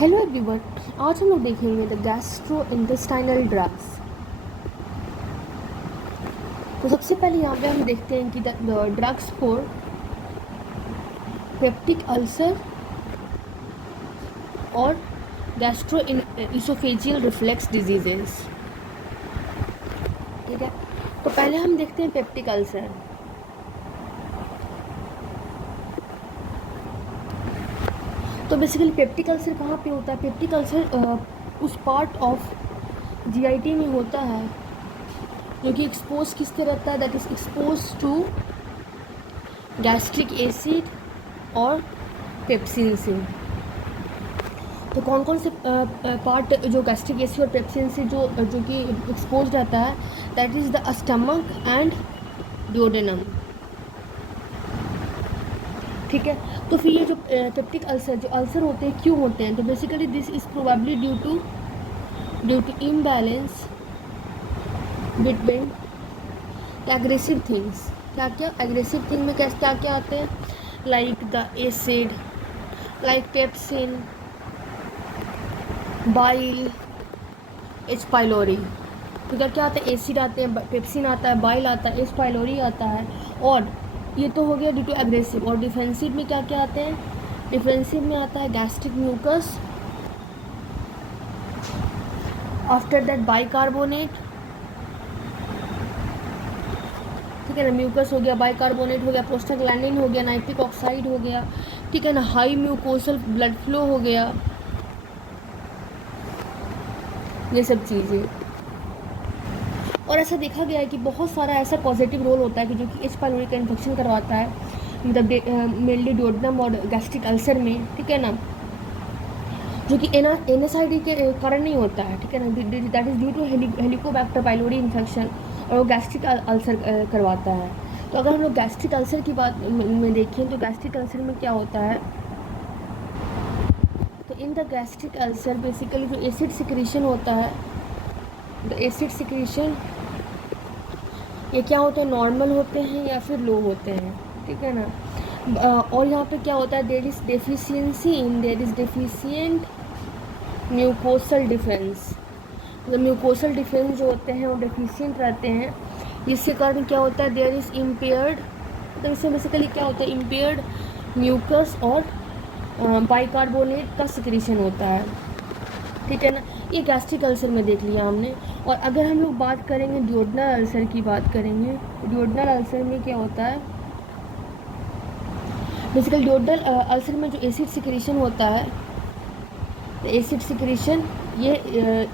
Hello everyone. आज हम लोग देखेंगे द गैस्ट्रो इंटेस्टाइनल ड्रग्स। तो सबसे पहले यहाँ पे हम देखते हैं कि the drugs for peptic ulcer और गैस्ट्रो इसोफेजियल रिफ्लेक्स डिजीजेस। ठीक है, तो पहले हम देखते हैं पेप्टिक अल्सर। तो बेसिकली पेप्टिक अल्सर कहाँ पे होता है? पेप्टिक अल्सर उस पार्ट ऑफ जीआईटी में होता है जो कि एक्सपोज किससे रहता है, that is expose to gastric acid और पेप्सिन से। तो कौन कौन से पार्ट जो गैस्ट्रिक एसिड और पेप्सिन से जो कि एक्सपोज रहता है, that is the stomach and duodenum. ठीक है, तो फिर ये जो पेप्टिक अल्सर जो अल्सर होते हैं क्यों होते हैं? तो basically this is probably due to imbalance between aggressive things. क्या क्या एग्रेसिव थिंग में क्या क्या आते हैं? Like the acid, like pepsin, bile, H pylori. तो क्या क्या आता है? एसिड आते हैं, पेप्सिन आता है, बाइल आता है, एच पाइलोरी आता है। और ये तो हो गया ड्यू टू एग्रेसिव। और डिफेंसिव में क्या क्या आते हैं? डिफेंसिव में आता है gastric mucus, after that bicarbonate. ठीक है ना, म्यूकस हो गया, बाइकार्बोनेट हो गया, प्रोस्टाग्लैंडिन हो गया, नाइट्रिक ऑक्साइड हो गया। ठीक है ना, हाई म्यूकोसल ब्लड फ्लो हो गया, ये सब चीज़ें। और ऐसा देखा गया है कि बहुत सारा ऐसा पॉजिटिव रोल होता है कि जो कि एच पाइलोरी का इन्फेक्शन करवाता है, मतलब मेनली ड्यूडेनम और गैस्ट्रिक अल्सर में। ठीक है ना, जो कि एनएसआईडी के कारण नहीं होता है। ठीक है ना, that is due to Helicobacter pylori infection, और वो गैस्ट्रिक अल्सर करवाता है। तो अगर हम लोग गैस्ट्रिक अल्सर की बात में देखें तो गैस्ट्रिक अल्सर में क्या होता है? तो in the gastric ulcer basically जो एसिड सिक्रीशन होता है, द एसिड सिक्रीशन, ये क्या होते हैं? नॉर्मल होते हैं या फिर लो होते हैं। ठीक है ना, और यहाँ पे क्या होता है? There is deficient mucosal defence. मतलब म्यूकोसल डिफेंस जो होते हैं वो डेफिशिएंट रहते हैं, जिसके कारण क्या होता है? There is impaired. तो इससे बेसिकली क्या होता है? इम्पेयर्ड म्यूकस और बाइकार्बोनेट का सिक्रीशन होता है। ठीक है ना, ये गैस्ट्रिक अल्सर में देख लिया हमने। और अगर हम लोग बात करेंगे ड्यूडेनल अल्सर की बात करेंगे, ड्यूडेनल अल्सर में क्या होता है? बेसिकली ड्यूडेनल अल्सर में जो एसिड सिक्रीशन होता है, एसिड सिक्रीशन ये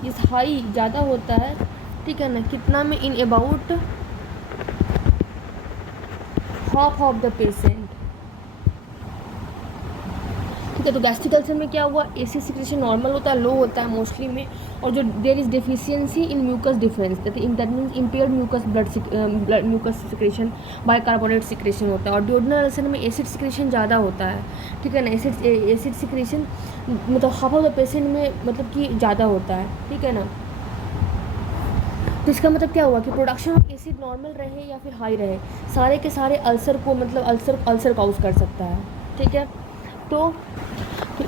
इस हाई ज़्यादा होता है। ठीक है ना, कितना में? In about half of the patient. ठीक है, तो गैस्ट्रिक अल्सर में क्या हुआ? एसिड सिक्रेशन नॉर्मल होता है, लो होता है मोस्टली में। और जो there is deficiency in mucus difference, that means impaired mucus blood mucus secretion, bicarbonate secretion होता है। और ड्यूडेनल अल्सर में एसिड सिक्रेशन ज़्यादा होता है। ठीक है ना, एसिड सिक्रेशन मतलब हाफ ऑफ द पेशेंट में मतलब कि ज़्यादा होता है। ठीक है ना, तो इसका मतलब क्या हुआ कि प्रोडक्शन ऑफ एसिड नॉर्मल रहे या फिर हाई रहे, सारे के सारे अल्सर को मतलब अल्सर काउज कर सकता है। ठीक है, तो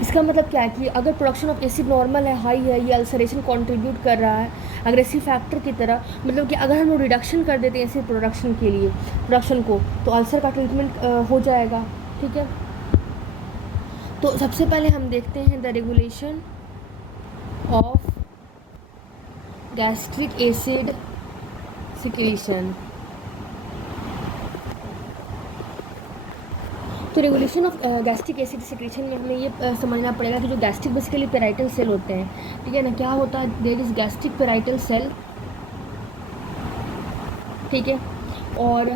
इसका मतलब क्या है कि अगर प्रोडक्शन ऑफ एसिड नॉर्मल है, हाई है, ये अल्सरेशन कंट्रीब्यूट कर रहा है अग्रेसिव फैक्टर की तरह। मतलब कि अगर हम लोग रिडक्शन कर देते हैं एसिड प्रोडक्शन के लिए प्रोडक्शन को, तो अल्सर का ट्रीटमेंट हो जाएगा। ठीक है, तो सबसे पहले हम देखते हैं the regulation of gastric acid secretion. तो regulation of gastric acid secretion में हमें ये समझना पड़ेगा कि जो गैस्ट्रिक बेसिकली पेराइटल सेल होते हैं। ठीक है ना, क्या होता है? There is gastric parietal cell. ठीक है, और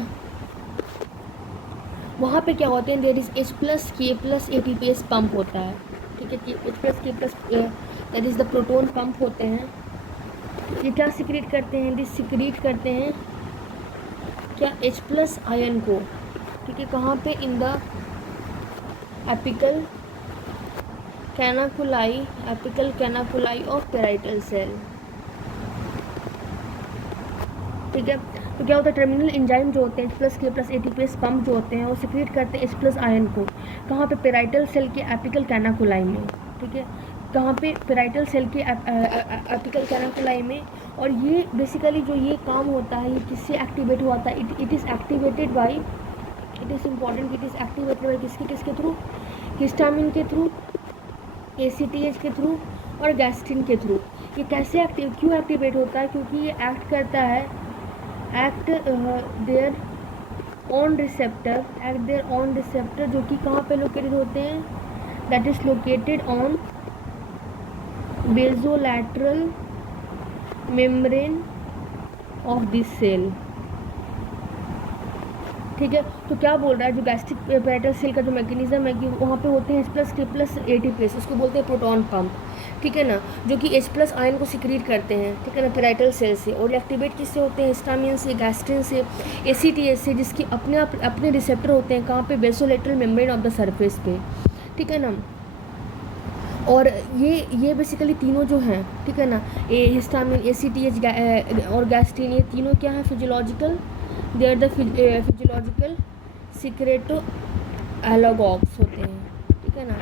वहाँ पे क्या होते हैं? There is H+K+ ATPase pump होता है। ठीक है, H+K+ that is the proton pump होते हैं। ये क्या सिक्रीट करते हैं? दिस सिक्रीट करते हैं क्या? H+ आयन को। ठीक है, कहाँ पे? In the apical canaliculi of parietal cell. ठीक है, तो क्या होता है? टर्मिनल एंजाइम जो होते हैं H+K+ ATPase पंप जो होते हैं वो सिक्रीट करते हैं H+ आयन को। कहाँ पे? पेराइटल सेल के एपिकल कैनाकुलाई में। ठीक है, कहाँ पे, पेराइटल सेल के एपिकल कैनाकुलाई में। और ये बेसिकली जो ये काम होता है ये किससे एक्टिवेट हुआ था, it is activated by, it is important, it is activated by किसके थ्रू, हिस्टामिन के थ्रू, ACTH के थ्रू और गैस्ट्रिन के थ्रू। ये कैसे क्यों एक्टिवेट होता है, क्योंकि ये एक्ट करता है, एक्ट देयर ऑन रिसेप्टर, जो कि कहाँ पे लोकेटेड होते हैं, that is located on basolateral membrane of this cell. ठीक है, तो क्या बोल रहा है, जो गैस्ट्रिक पैराइटल सेल का जो मैकेनिज्म है कि वहाँ पे होते हैं H+ K+ ATPase, उसको बोलते हैं प्रोटॉन पंप। ठीक है ना, जो कि H+ आयन को सिक्रीट करते हैं, ठीक है ना, पैराइटल सेल से। और एक्टिवेट किससे होते हैं, हिस्टामिन से, गैस्ट्रिन से, ACTH से, जिसके अपने रिसेप्टर होते हैं कहाँ पे, बेसोलेटरल मेम्ब्रेन ऑफ द सरफेस पे। ठीक है ना, और ये बेसिकली तीनों जो हैं, ठीक है ना, हिस्टामिन, ACTH और गैस्ट्रिन, ये तीनों क्या है, physiological, they are the physiological secretagogues होते हैं। ठीक है ना,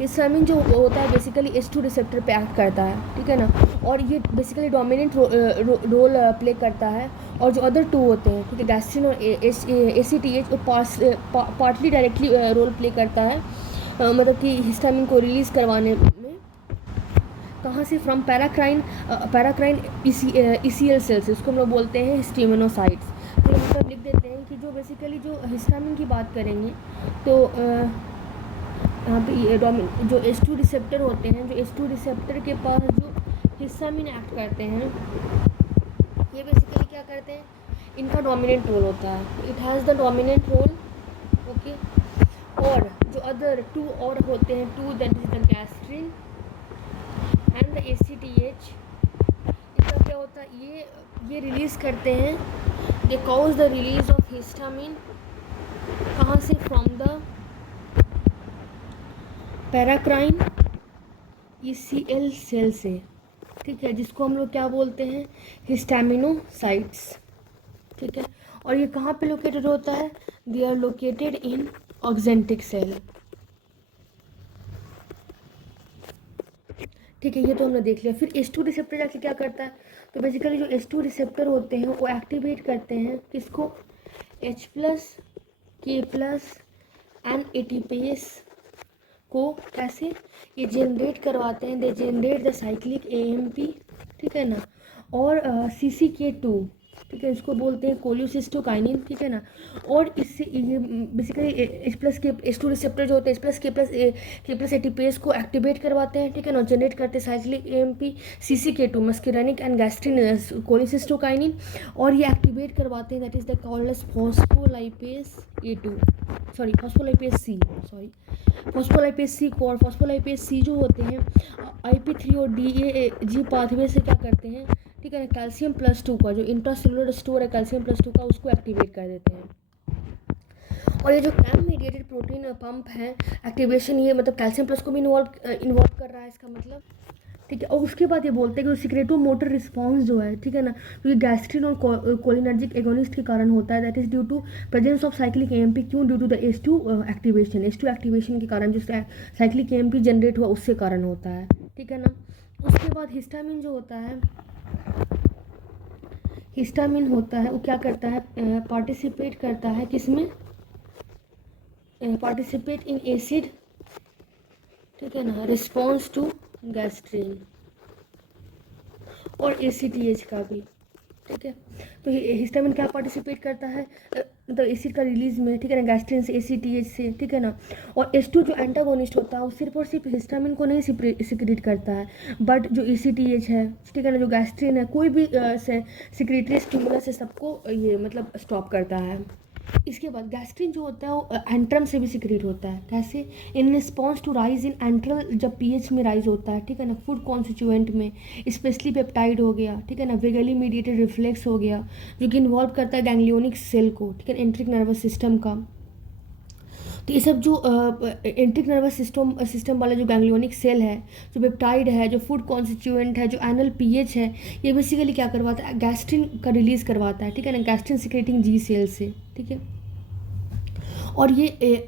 हिस्टामिन जो होता है बेसिकली H2 रिसेप्टर पे एक्ट करता है। ठीक है ना, और ये बेसिकली डोमिनेंट रोल प्ले करता है। और जो अदर टू होते हैं, ठीक है, गैस्ट्रिन और ACTH, partly directly role play करता है, मतलब कि हिस्टामिन को रिलीज़ करवाने में। कहाँ से, फ्रॉम पैराक्राइन ECL सेल्स, उसको हम लोग बोलते हैं हिस्टामिनोसाइट्स। तो मतलब लिख देते हैं कि जो बेसिकली जो हिस्टामिन की बात करेंगे तो यहाँ पे जो H2 रिसेप्टर होते हैं, जो H2 रिसेप्टर के पास जो हिस्टामिन एक्ट करते हैं, ये बेसिकली क्या करते हैं, इनका डोमिनेंट रोल होता है, it has the dominant role. Okay, और जो अदर टू और होते हैं, two, that is the gastrin and the ACTH, इनका क्या होता है, ये रिलीज़ करते हैं, they cause the release of histamine, कहाँ से, from the paracrine ECL cell से। ठीक है, जिसको हम लोग क्या बोलते हैं, हिस्टामिनोसाइट्स। ठीक है, और ये कहाँ पे लोकेटेड होता है, they are located in oxyntic cell. ठीक है, ये तो हमने देख लिया। फिर H2 रिसेप्टर जाके क्या करता है, तो बेसिकली जो H2 रिसेप्टर होते हैं वो एक्टिवेट करते हैं किसको, H+ K+ एंड ATPase को। कैसे, ये जनरेट करवाते हैं, they generate the cyclic AMP। ठीक है ना, और CCK2, ठीक है, इसको बोलते हैं कोलियोसिस्टोकाइनिन। ठीक है ना, और इससे ये बेसिकली H+ रिसेप्टर जो होते हैं H+ K+ ATPase को एक्टिवेट करवाते हैं। ठीक है ना, जनरेट करते हैं cyclic AMP, CCK2 muscarinic and gastrin cholecystokinin, और ये एक्टिवेट करवाते हैं, that is the called as phospholipase A2, sorry phospholipase C, phospholipase C को। और फॉस्फोलाइपेज C जो होते हैं IP3 और DAG पाथवे से क्या करते हैं, ठीक है, कैल्शियम+2 का जो इंट्रासेलुलर स्टोर है कैल्शियम+2 का, उसको एक्टिवेट कर देते हैं। और ये जो कैम मीडिएटेड प्रोटीन पंप है एक्टिवेशन, ये मतलब कैल्शियम+ को भी इन्वॉल्व कर रहा है, इसका मतलब। ठीक है, और उसके बाद ये बोलते हैं कि सिक्रेटो मोटर रिस्पॉन्स जो है, ठीक है ना, तो ये गैस्ट्रिन और कोलिनर्जिक एगोनिस्ट के कारण होता है, that is due to presence of cyclic AMP। क्यों, due to the H2 activation के कारण, जो साइक्लिक AMP जनरेट हुआ उससे कारण होता है। ठीक है ना, उसके बाद हिस्टामिन जो होता है, हिस्टामिन होता है वो क्या करता है, पार्टिसिपेट करता है किसमें, पार्टिसिपेट इन एसिड, ठीक है ना, रिस्पॉन्स टू गैस्ट्रिन और ACTH का भी। ठीक है, तो हिस्टामिन क्या पार्टिसिपेट करता है, मतलब एसिड का रिलीज में, ठीक है ना, गैस्ट्रिन से, ACTH से। ठीक है ना, और H2 जो एंटागोनिस्ट होता है वो सिर्फ और सिर्फ हिस्टामिन को नहीं सिक्रेट करता है, बट जो ACTH है, ठीक है ना, जो गैस्ट्रिन है, कोई भी सिक्रेटरी स्टिमुलस से सबको ये मतलब स्टॉप करता है। इसके बाद गैस्ट्रिन जो होता है वो एंट्रम से भी सिक्रेट होता है। कैसे, in response to rise in antral, जब pH में राइज होता है, ठीक है ना, फूड कॉन्स्टिट्यूएंट में, स्पेशली पेप्टाइड हो गया, ठीक है ना, वेगली मीडिएटेड रिफ्लेक्स हो गया, जो कि इन्वॉल्व करता है गैंग्लियोनिक सेल को, ठीक है, एंट्रिक नर्वस सिस्टम का। तो ये सब जो एंट्रिक नर्वस सिस्टम वाला जो गैंग्लियोनिक सेल है, जो पेप्टाइड है, जो फूड कॉन्स्टिट्यूएंट है, जो एनल pH है, ये बेसिकली क्या करवाता है, गैस्ट्रिन का रिलीज करवाता है। ठीक है ना, गैस्ट्रिन सिक्रेटिंग G सेल से। ठीक है, और ये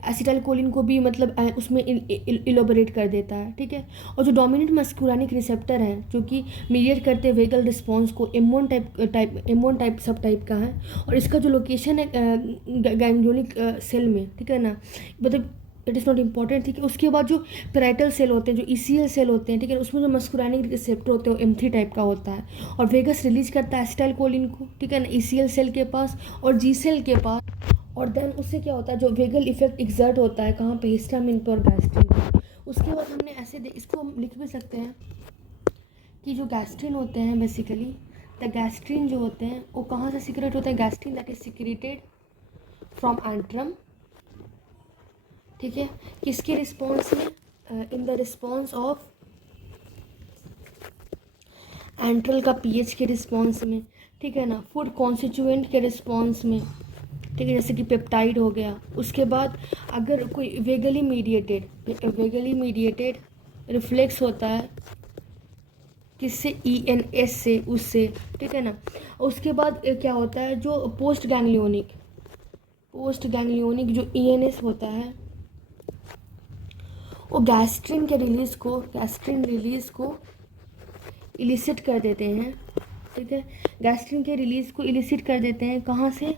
एसिटाइलकोलिन को भी मतलब उसमें इलोबरेट कर देता है, ठीक है। और जो डोमिनेंट मस्कुरानिक रिसेप्टर हैं जो कि मीडिएट करते हैं वेगल रिस्पॉन्स को, एमोन टाइप सब टाइप का है, और इसका जो लोकेशन है गैंग्लियोनिक सेल में, ठीक है ना, मतलब इट इज़ नॉट इम्पॉर्टेंट, ठीक है। उसके बाद जो पेराइटल सेल होते हैं, जो ईसीएल सेल होते हैं, ठीक है, उसमें जो मस्कुरानिक रिसेप्टर होते हैं वो M3 टाइप का होता है, और वेगस रिलीज करता है एसिटाइलकोलिन को, ठीक है ना, ईसीएल सेल के पास और जी सेल के पास। और देन उससे क्या होता है, जो वेगल इफेक्ट एग्जर्ट होता है कहाँ पे, हिस्टामिन पर और गैस्ट्रिन पर। उसके बाद हमने ऐसे इसको हम लिख भी सकते हैं कि जो गैस्ट्रिन होते हैं बेसिकली, द गैस्ट्रिन जो होते हैं वो कहाँ से सिक्रेट होते हैं, gastrin that is secreted from antrum, ठीक है, किसके रिस्पॉन्स में, in the response of enteral का पीएच के रिस्पॉन्स में, ठीक है ना, फूड कॉन्स्टिट्यूएंट के रिस्पॉन्स में, ठीक है, जैसे कि पेप्टाइड हो गया। उसके बाद अगर कोई वेगली मीडिएटेड रिफ्लेक्स होता है किससे, ENS से, उससे, ठीक है ना। उसके बाद क्या होता है, जो पोस्ट गैंग्लियोनिक जो ENS होता है वो गैस्ट्रिन रिलीज को इलिसिट कर देते हैं, ठीक है, गैस्ट्रिन के रिलीज को इलिसिट कर देते हैं कहाँ से,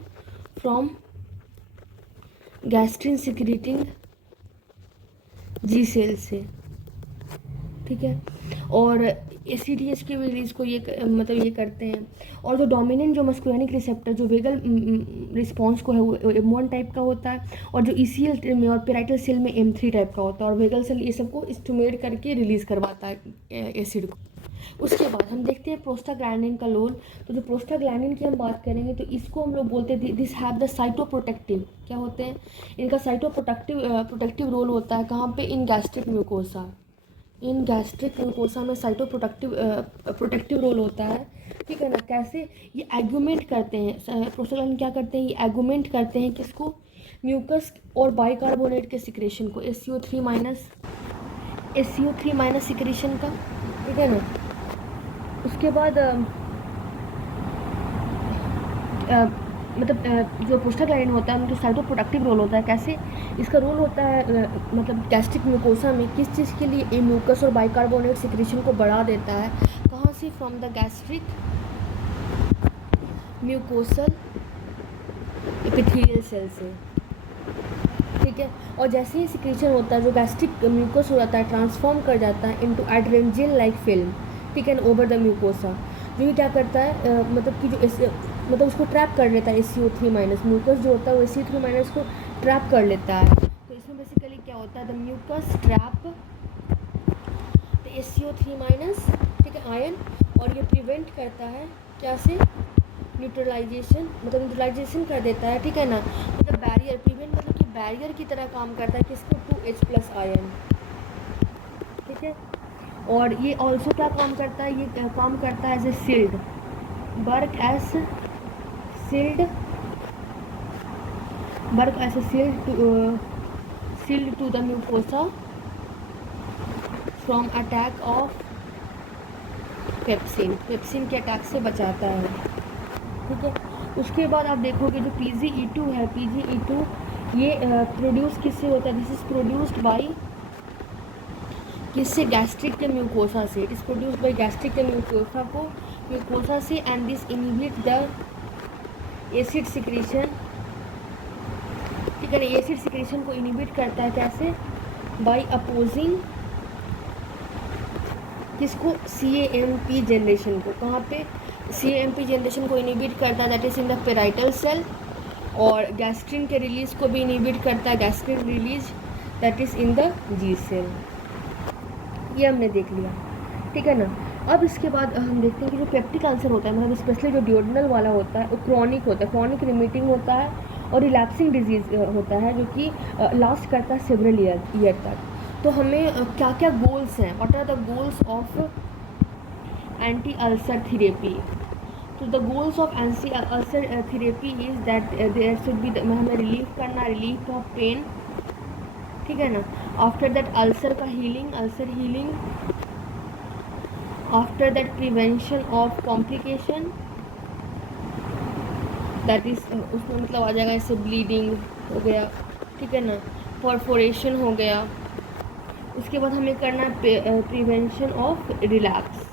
from gastrin secreting G cell से, ठीक है। और ACTH के रिलीज को ये मतलब ये करते हैं। और जो डोमिनेंट जो मस्कुलानिक रिसेप्टर जो वेगल रिस्पॉन्स को है वो M1 टाइप का होता है, और जो ECL में और पेराइटल सेल में M3 टाइप का होता है, और वेगल सेल ये सबको स्टिमुलेट करके रिलीज़ करवाता है एसिड को। उसके बाद हम देखते हैं प्रोस्टाग्लैंडिन का रोल। तो जो प्रोस्टाग्लैंडिन की हम बात करेंगे तो इसको हम लोग बोलते हैं दिस हैव द साइटोप्रोटेक्टिव, क्या होते हैं, इनका प्रोटेक्टिव रोल होता है कहाँ पे, इन गैस्ट्रिक म्यूकोसा में प्रोटेक्टिव रोल होता है, ठीक है ना। कैसे, ये एगुमेंट करते हैं, प्रोस्टाग्लैंडिन क्या करते हैं, ये एगुमेंट करते हैं किसको, म्यूकस और बाइकार्बोनेट के सिक्रेशन को, SCO3 माइनस सिक्रेशन का, ठीक है ना। उसके बाद जो प्रोस्टाग्लैंडिन होता है उनके साइटोप्रोडक्टिव रोल होता है। कैसे, इसका रोल होता है मतलब गैस्ट्रिक म्यूकोसा में किस चीज़ के लिए, ये म्यूकस और बाइकार्बोनेट सिक्रेशन को बढ़ा देता है, कहाँ से, from the gastric mucosal epithelial cell से, ठीक है। और जैसे ही सिक्रेशन होता है जो गैस्ट्रिक म्यूकस हो जाता है ट्रांसफॉर्म कर जाता है इनटू एड्रेंजिल लाइक फिल्म, ठीक है, ओवर द म्यूकोसा, जो ये क्या करता है मतलब कि जो उसको ट्रैप कर लेता है SCO3 माइनस, म्यूकस जो होता है वो SCO3 माइनस को ट्रैप कर लेता है। तो इसमें बेसिकली क्या होता है, the mucus trap the SCO3 minus, ठीक है, आयन, और ये प्रिवेंट करता है क्या से, न्यूट्रलाइजेशन कर देता है, ठीक है ना, मतलब बैरियर, प्रिवेंट मतलब कि बैरियर की तरह काम करता है किसको, 2H+ आयन, ठीक है। और ये ऑल्सो क्या काम करता है, ये काम करता है as a sealed, work as sealed to the mucosa from attack of pepsin के अटैक से बचाता है, ठीक है। उसके बाद आप देखोगे जो PGE2 है, PGE2 ये प्रोड्यूस किससे होता है, दिस इज प्रोड्यूस्ड बाई किससे, गैस्ट्रिक के म्यूकोसा से, it is produced by gastric के म्यूकोसा से, and this inhibit the acid secretion, ठीक है ना, एसिड सिक्रेशन को इनहिबिट करता है कैसे, बाय अपोजिंग किसको, CAMP जनरेशन को, कहाँ पे, CAMP जनरेशन को इनहिबिट करता है, that is in the parietal cell, और गैस्ट्रिन के रिलीज को भी इनहिबिट करता है, gastrin release that is in the G cell. ये हमने देख लिया, ठीक है ना। अब इसके बाद हम देखते हैं कि जो पेप्टिक अल्सर होता है, मतलब स्पेशली जो ड्यूडेनल वाला होता है वो क्रॉनिक होता है, क्रॉनिक रिमिटिंग होता है और रिलैप्सिंग डिजीज़ होता है, जो कि लास्ट करता है सेवरल ईयर तक। तो हमें क्या क्या गोल्स हैं, what are the goals of anti ulcer therapy. तो the goals of anti ulcer therapy is that there should be, हमें रिलीफ ऑफ पेन, ठीक है ना। After that ulcer healing, after that prevention of complication, that is उसमें मतलब आ जाएगा, जैसे bleeding हो गया, ठीक है ना, परफोरेशन हो गया। उसके बाद हमें करना है प्रिवेंशन ऑफ रिलैप्स।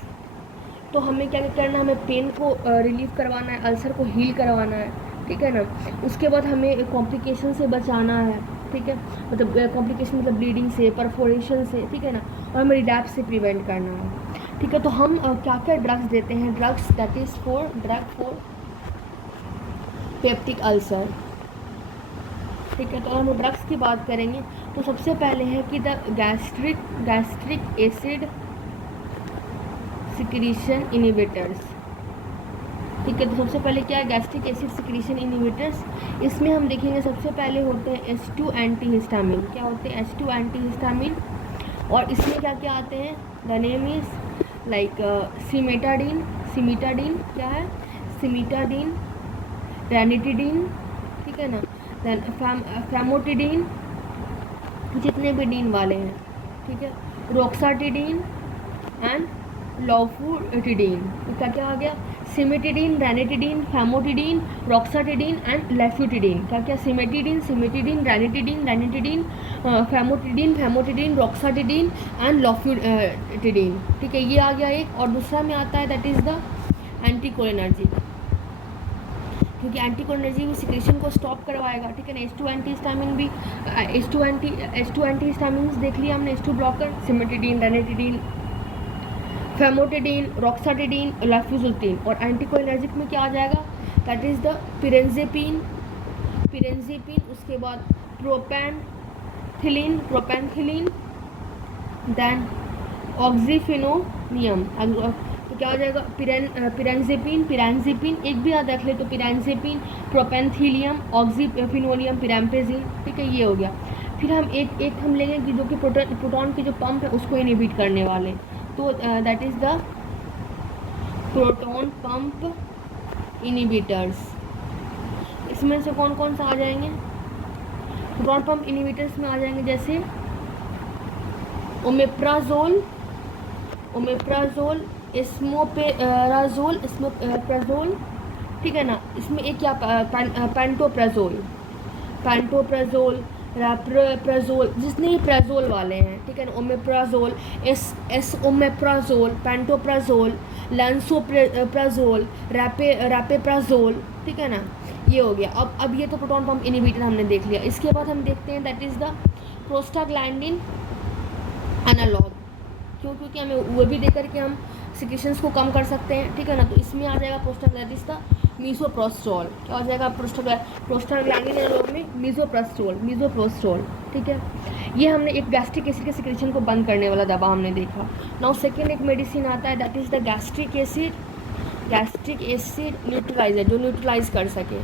तो हमें क्या करना है, हमें पेन को रिलीव करवाना है, अल्सर को हील करवाना है, ठीक है ना। उसके बाद हमें कॉम्प्लिकेशन से बचाना है, ठीक है, मतलब कॉम्प्लिकेशन मतलब ब्लीडिंग से, परफोरेशन से, ठीक है ना, और हमें रिलैप्स से प्रिवेंट करना है, ठीक है। तो हम क्या क्या ड्रग्स देते हैं, drugs that is drug for peptic ulcer, ठीक है। तो हम ड्रग्स की बात करेंगे तो सबसे पहले है कि the gastric acid secretion inhibitors, ठीक है। तो सबसे पहले क्या है, गैस्ट्रिक एसिड सिक्रीशन इनिबिटर्स। इसमें हम देखेंगे सबसे पहले होते हैं H2 एंटीहिस्टामिन। क्या होते हैं, H2 एंटीहिस्टामिन। और इसमें क्या क्या आते हैं, द नेम इज़ लाइक सिमिटाडीन क्या है, सिमिटाडीन, रैनिटिडीन, ठीक है ना, देन फैमोटिडीन, जितने भी डीन वाले हैं, ठीक है, रोक्साटिडीन एंड लॉफुटिडीन। तो क्या क्या आ गया, सिमेटिडीन, रैनिटिडीन, फैमोटिडीन, रॉक्साटिडीन एंड लेफ्यूटिडीन। क्या क्या, सिमेटिडीन, रैनिटिडीन, फैमोटिडीन, रॉक्साटिडीन एंड लॉफ्यूटिडीन, ठीक है, ये आ गया एक। और दूसरा में आता है दैट इज़ द एंटीकोलिनर्जिक, क्योंकि एंटीकोलिनर्जिक भी सिक्रेशन को स्टॉप करवाएगा, ठीक है ना। H2 एंटीहिस्टामिन भी, H2 एंटीहिस्टामिन देख लिया हमने, H2 blocker, cimetidine, ranitidine, famotidine, रॉक्साटिडीन, लाफुजुल्टीन। और एंटीकोलिनर्जिक में क्या आ जाएगा, दैट इज़ द पिरेंजेपिन, उसके बाद प्रोपेंथिलीन, देन ऑक्सीफिनोनियम। तो क्या हो जाएगा, पिरांजिपिन, एक भी याद रख ले तो पिरांजिपिन, प्रोपेंथिलियम, ऑक्सीफिनोनियम, पिराम्पेजिन, ठीक है, ये हो गया। फिर हम एक हम लेंगे कि जो कि प्रोटॉन के जो पंप है उसको इनहिबिट करने वाले, तो that is the proton pump inhibitors. इसमें से कौन कौन सा आ जाएंगे, प्रोटॉन पंप इनहिबिटर्स में आ जाएंगे जैसे ओमेप्राजोल, एस्मोपेराजोल, ठीक है ना। इसमें एक क्या, पैंटोप्राजोल, रैप्रोप्राजोल, जितने भी प्राजोल वाले हैं, ठीक है ना, ओमेप्राजोल, ओमेप्राजोल, पैंटोप्राजोल, लैंसोप्राजोल, रैपेप्राजोल, ठीक है ना, ये हो गया। अब ये तो प्रोटॉन पंप इनहिबिटर हमने देख लिया। इसके बाद हम देखते हैं that is the prostaglandin analogue. क्यों, क्योंकि हमें वो भी देकर के हम सिक्रेशंस को कम कर सकते हैं, ठीक है ना। तो इसमें आ जाएगा प्रोस्टाग्लैंडिन का मीसोप्रोस्टोल। क्या हो जाएगा, प्रोस्टाग्लैंडिन एनालॉग में मीसोप्रोस्टोल, ठीक है। ये हमने एक गैस्ट्रिक एसिड के सिक्रेशन को बंद करने वाला दवा हमने देखा। नाउ सेकेंड एक मेडिसिन आता है that is the gastric acid neutraliser, जो न्यूट्रलाइज कर सके,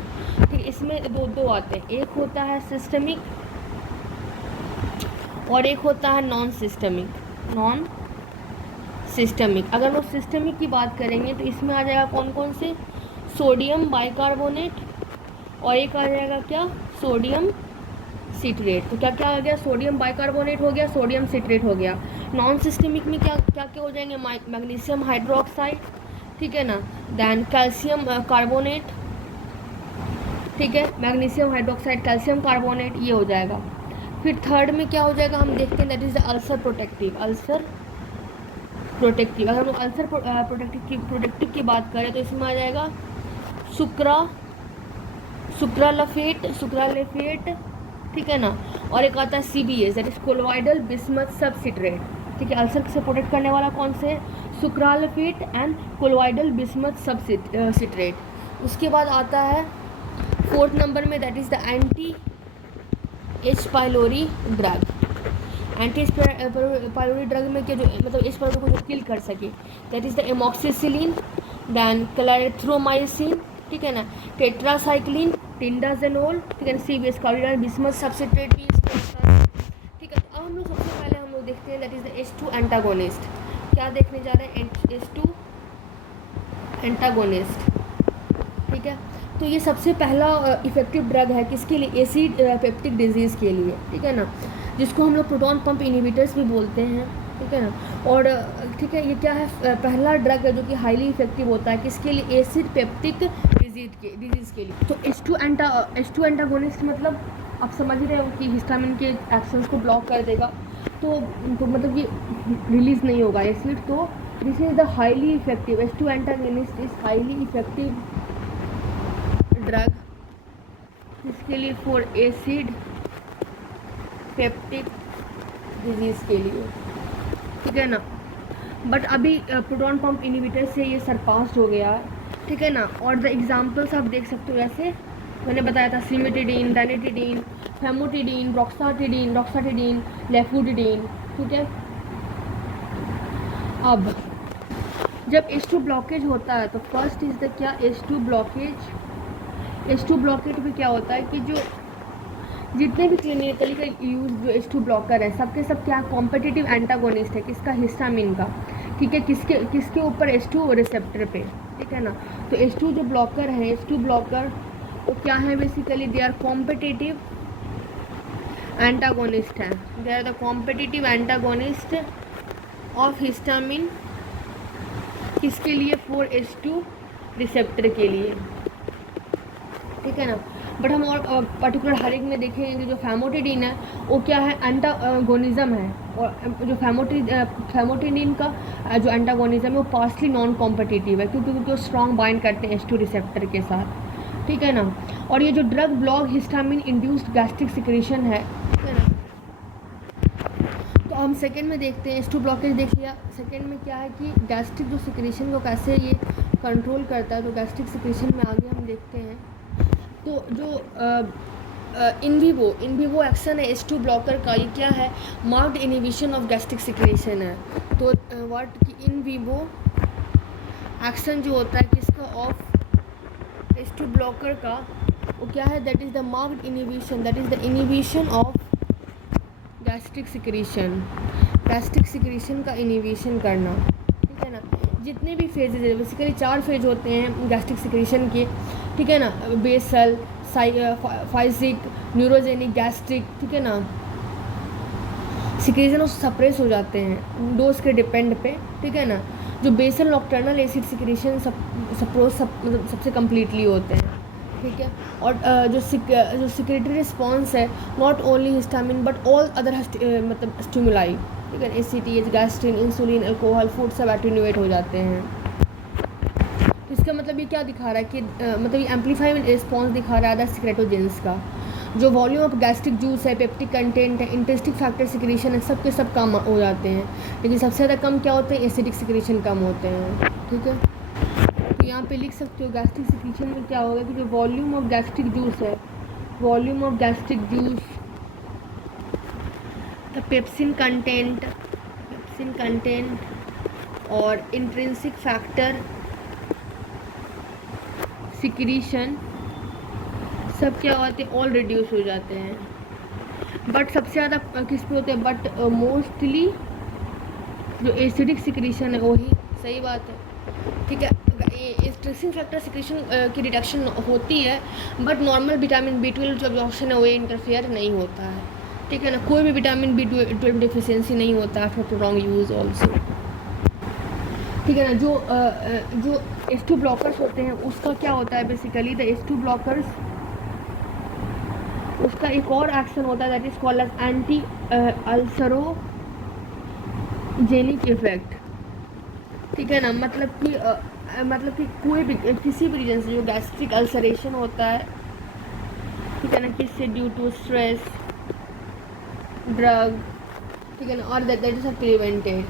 ठीक। इसमें दो आते हैं, एक होता है सिस्टमिक और एक होता है नॉन सिस्टमिक। अगर वो सिस्टमिक की बात करेंगे तो इसमें आ जाएगा कौन कौन से, सोडियम बाइकार्बोनेट, और एक आ जाएगा क्या, सोडियम सिट्रेट। तो क्या क्या आ गया, सोडियम बाइकार्बोनेट हो गया, सोडियम सिट्रेट हो गया। नॉन सिस्टमिक में क्या क्या क्या हो जाएंगे, मैग्नीशियम हाइड्रोक्साइड, ठीक है ना, देन कैल्शियम कार्बोनेट, ठीक है, मैग्नीशियम हाइड्रोक्साइड, कैल्शियम कार्बोनेट, ये हो जाएगा। फिर थर्ड में क्या हो जाएगा, हम देखते हैं that is the ulcer protective. अगर हम अल्सर प्रोटेक्टिव की बात करें तो इसमें आ जाएगा सुक्रालेफेट, ठीक है ना। और एक आता है CBS that is colloidal bismuth subcitrate, ठीक है। अल्सर से प्रोटेक्ट करने वाला कौन से, सुक्रालेफेट एंड कोलोइडल बिस्मथ सबसिट्रेट। उसके बाद आता है फोर्थ नंबर में that is the anti H pylori drug. Anti H pylori drug में क्या, जो मतलब एच पाइलोरी को जो किल कर सके, that is the amoxicillin, then clarithromycin, ठीक है ना, टेट्रासाइक्लिन, टिंडाजेनोल, ठीक है ना, CBS कोलोइडल बिस्मथ सबसिट्रेट भी इसमें आता है, ठीक है। तो अब हम लोग सबसे पहले हम लोग देखते हैं that is the H2 antagonist. क्या देखने जा रहे हैं, H2 एंटागोनिस्ट, ठीक है। तो ये सबसे पहला इफेक्टिव ड्रग है किसके लिए, एसिड पेप्टिक डिजीज़ के लिए, ठीक है ना, जिसको हम लोग प्रोटॉन पंप इनहिबिटर्स भी बोलते हैं, ठीक है ना। और ठीक है, ये क्या है, पहला ड्रग है जो कि हाईली इफेक्टिव होता है किसके लिए, एसिड पेप्टिक डिजीज़ के लिए। तो H2 एंटागोनिस्ट मतलब आप समझ रहे हो कि हिस्टामिन के एक्शंस को ब्लॉक कर देगा, तो मतलब ये रिलीज़ नहीं होगा एसिड। तो this is the highly effective H2 antagonist is highly effective drug इसके लिए फॉर एसिड पेप्टिक डिजीज़ के लिए, ठीक है ना। बट अभी प्रोटॉन पंप इनहिबिटर से ये सरपास्ड हो गया है, ठीक है ना। और द एग्जांपल्स आप देख सकते हो, जैसे मैंने बताया था सिमेटिडीन, रैनिटिडीन, फेमोटिडीन, रॉक्साटिडीन, लेफुटिडीन, ठीक है। अब जब H2 ब्लॉकेज होता है तो फर्स्ट इज द क्या H2 ब्लॉकेज में क्या होता है कि जो जितने भी क्लिनिकली का यूज जो H2 ब्लॉकर है सबके सब क्या कॉम्पिटिटिव एंटागोनिस्ट है, किसका, हिस्टामिन का, ठीक है। किसके ऊपर H2 रिसेप्टर पे, ठीक है ना। तो H2 जो ब्लॉकर है, H2 ब्लॉकर वो क्या है basically, they are competitive antagonist है, they are the competitive antagonist of histamine, किसके लिए, फॉर H2 रिसेप्टर के लिए, ठीक है ना। बट हम और पर्टिकुलर हर एक में देखेंगे कि जो फैमोटिडीन है वो क्या है, एंटागोनिज्म है। और जो फैमोटिडीन का जो एंटागोनिज्म है वो पार्सली नॉन कॉम्पिटिटिव है, क्योंकि वो स्ट्रॉन्ग बाइंड करते हैं H2 रिसेप्टर के साथ, ठीक है ना। और ये जो drug block histamine induced gastric secretion है, ठीक है ना। तो हम सेकेंड में देखते हैं H2 ब्लॉकेज देख लिया। सेकेंड में क्या है कि गैस्ट्रिक जो सिक्रेशन को कैसे ये कंट्रोल करता है, तो गैस्ट्रिक सिक्रेशन में आगे हम देखते हैं। तो जो इन विवो एक्शन है H2 ब्लॉकर का, ये क्या है, marked inhibition of gastric secretion है। तो व्हाट कि इन विवो एक्शन जो होता है किसका, ऑफ H2 ब्लॉकर का, वो क्या है, that is the marked inhibition, that is the inhibition of gastric secretion का इनहिबिशन करना, ठीक है ना। जितने भी फेजेज है, बेसिकली 4 फेज होते हैं गैस्ट्रिक सिक्रेशन के, ठीक है ना, बेसल, फाइजिक, न्यूरोजेनिक, गैस्ट्रिक, ठीक है ना। सिक्रेशन उस सप्रेस हो जाते हैं डोज के डिपेंड पे, ठीक है ना। जो बेसल नॉक्टर्नल एसिड सिक्रेशन मतलब सबसे कम्प्लीटली होते हैं, ठीक है। और जो सिक्रेटरी रिस्पॉन्स है, not only histamine but all other मतलब स्टिमुलाई, ठीक है, ACTH, gastrin, insulin, alcohol, food सब एटेन्यूएट हो जाते हैं। तो इसका मतलब ये क्या दिखा रहा है कि मतलब ये एम्पलीफाइड रिस्पॉन्स दिखा रहा है अदर सिक्रेटोजेंस का। जो वॉल्यूम ऑफ गैस्ट्रिक जूस है, पेप्टिक कंटेंट है, इंटेस्टिक फैक्टर सिक्रेशन है, सब के सब कम हो जाते हैं। लेकिन सबसे ज़्यादा कम क्या होते हैं, एसिडिक सिक्रेशन कम होते हैं, ठीक है। तो यहाँ पे लिख सकते हो गैस्ट्रिक सिक्रेशन में क्या होगा कि जो वॉल्यूम ऑफ गैस्ट्रिक जूस है, volume of gastric juice, the pepsin content और इंट्रिंसिक फैक्टर सिक्रीशन सब क्या होते हैं, ऑल रिड्यूस हो जाते हैं। बट सबसे ज़्यादा किस पे होते हैं, बट मोस्टली जो एसिडिक सिक्रीशन है वही, सही बात है, ठीक है। इंट्रिंसिक फैक्टर सिक्रीशन की रिडक्शन होती है, बट नॉर्मल विटामिन B12 जो एब्जॉर्प्शन है वो इंटरफेयर नहीं होता है, ठीक है ना। कोई भी विटामिन B12 डिफिशियंसी नहीं होता आफ्टर प्रोलॉन्ग यूज़ ऑल्सो, ठीक है ना। जो H2 ब्लॉकर्स होते हैं उसका क्या होता है बेसिकली, द H2 ब्लॉकर्स, उसका एक और एक्शन होता है that is called as anti ulcerogenic effect, ठीक है ना। मतलब कि कोई भी किसी भी रीजन से जो गैस्ट्रिक अल्सरेशन होता है, ठीक है ना, किससे, ड्यू टू स्ट्रेस, ड्रग, ठीक है ना, और दैट इज प्रिवेंटेड।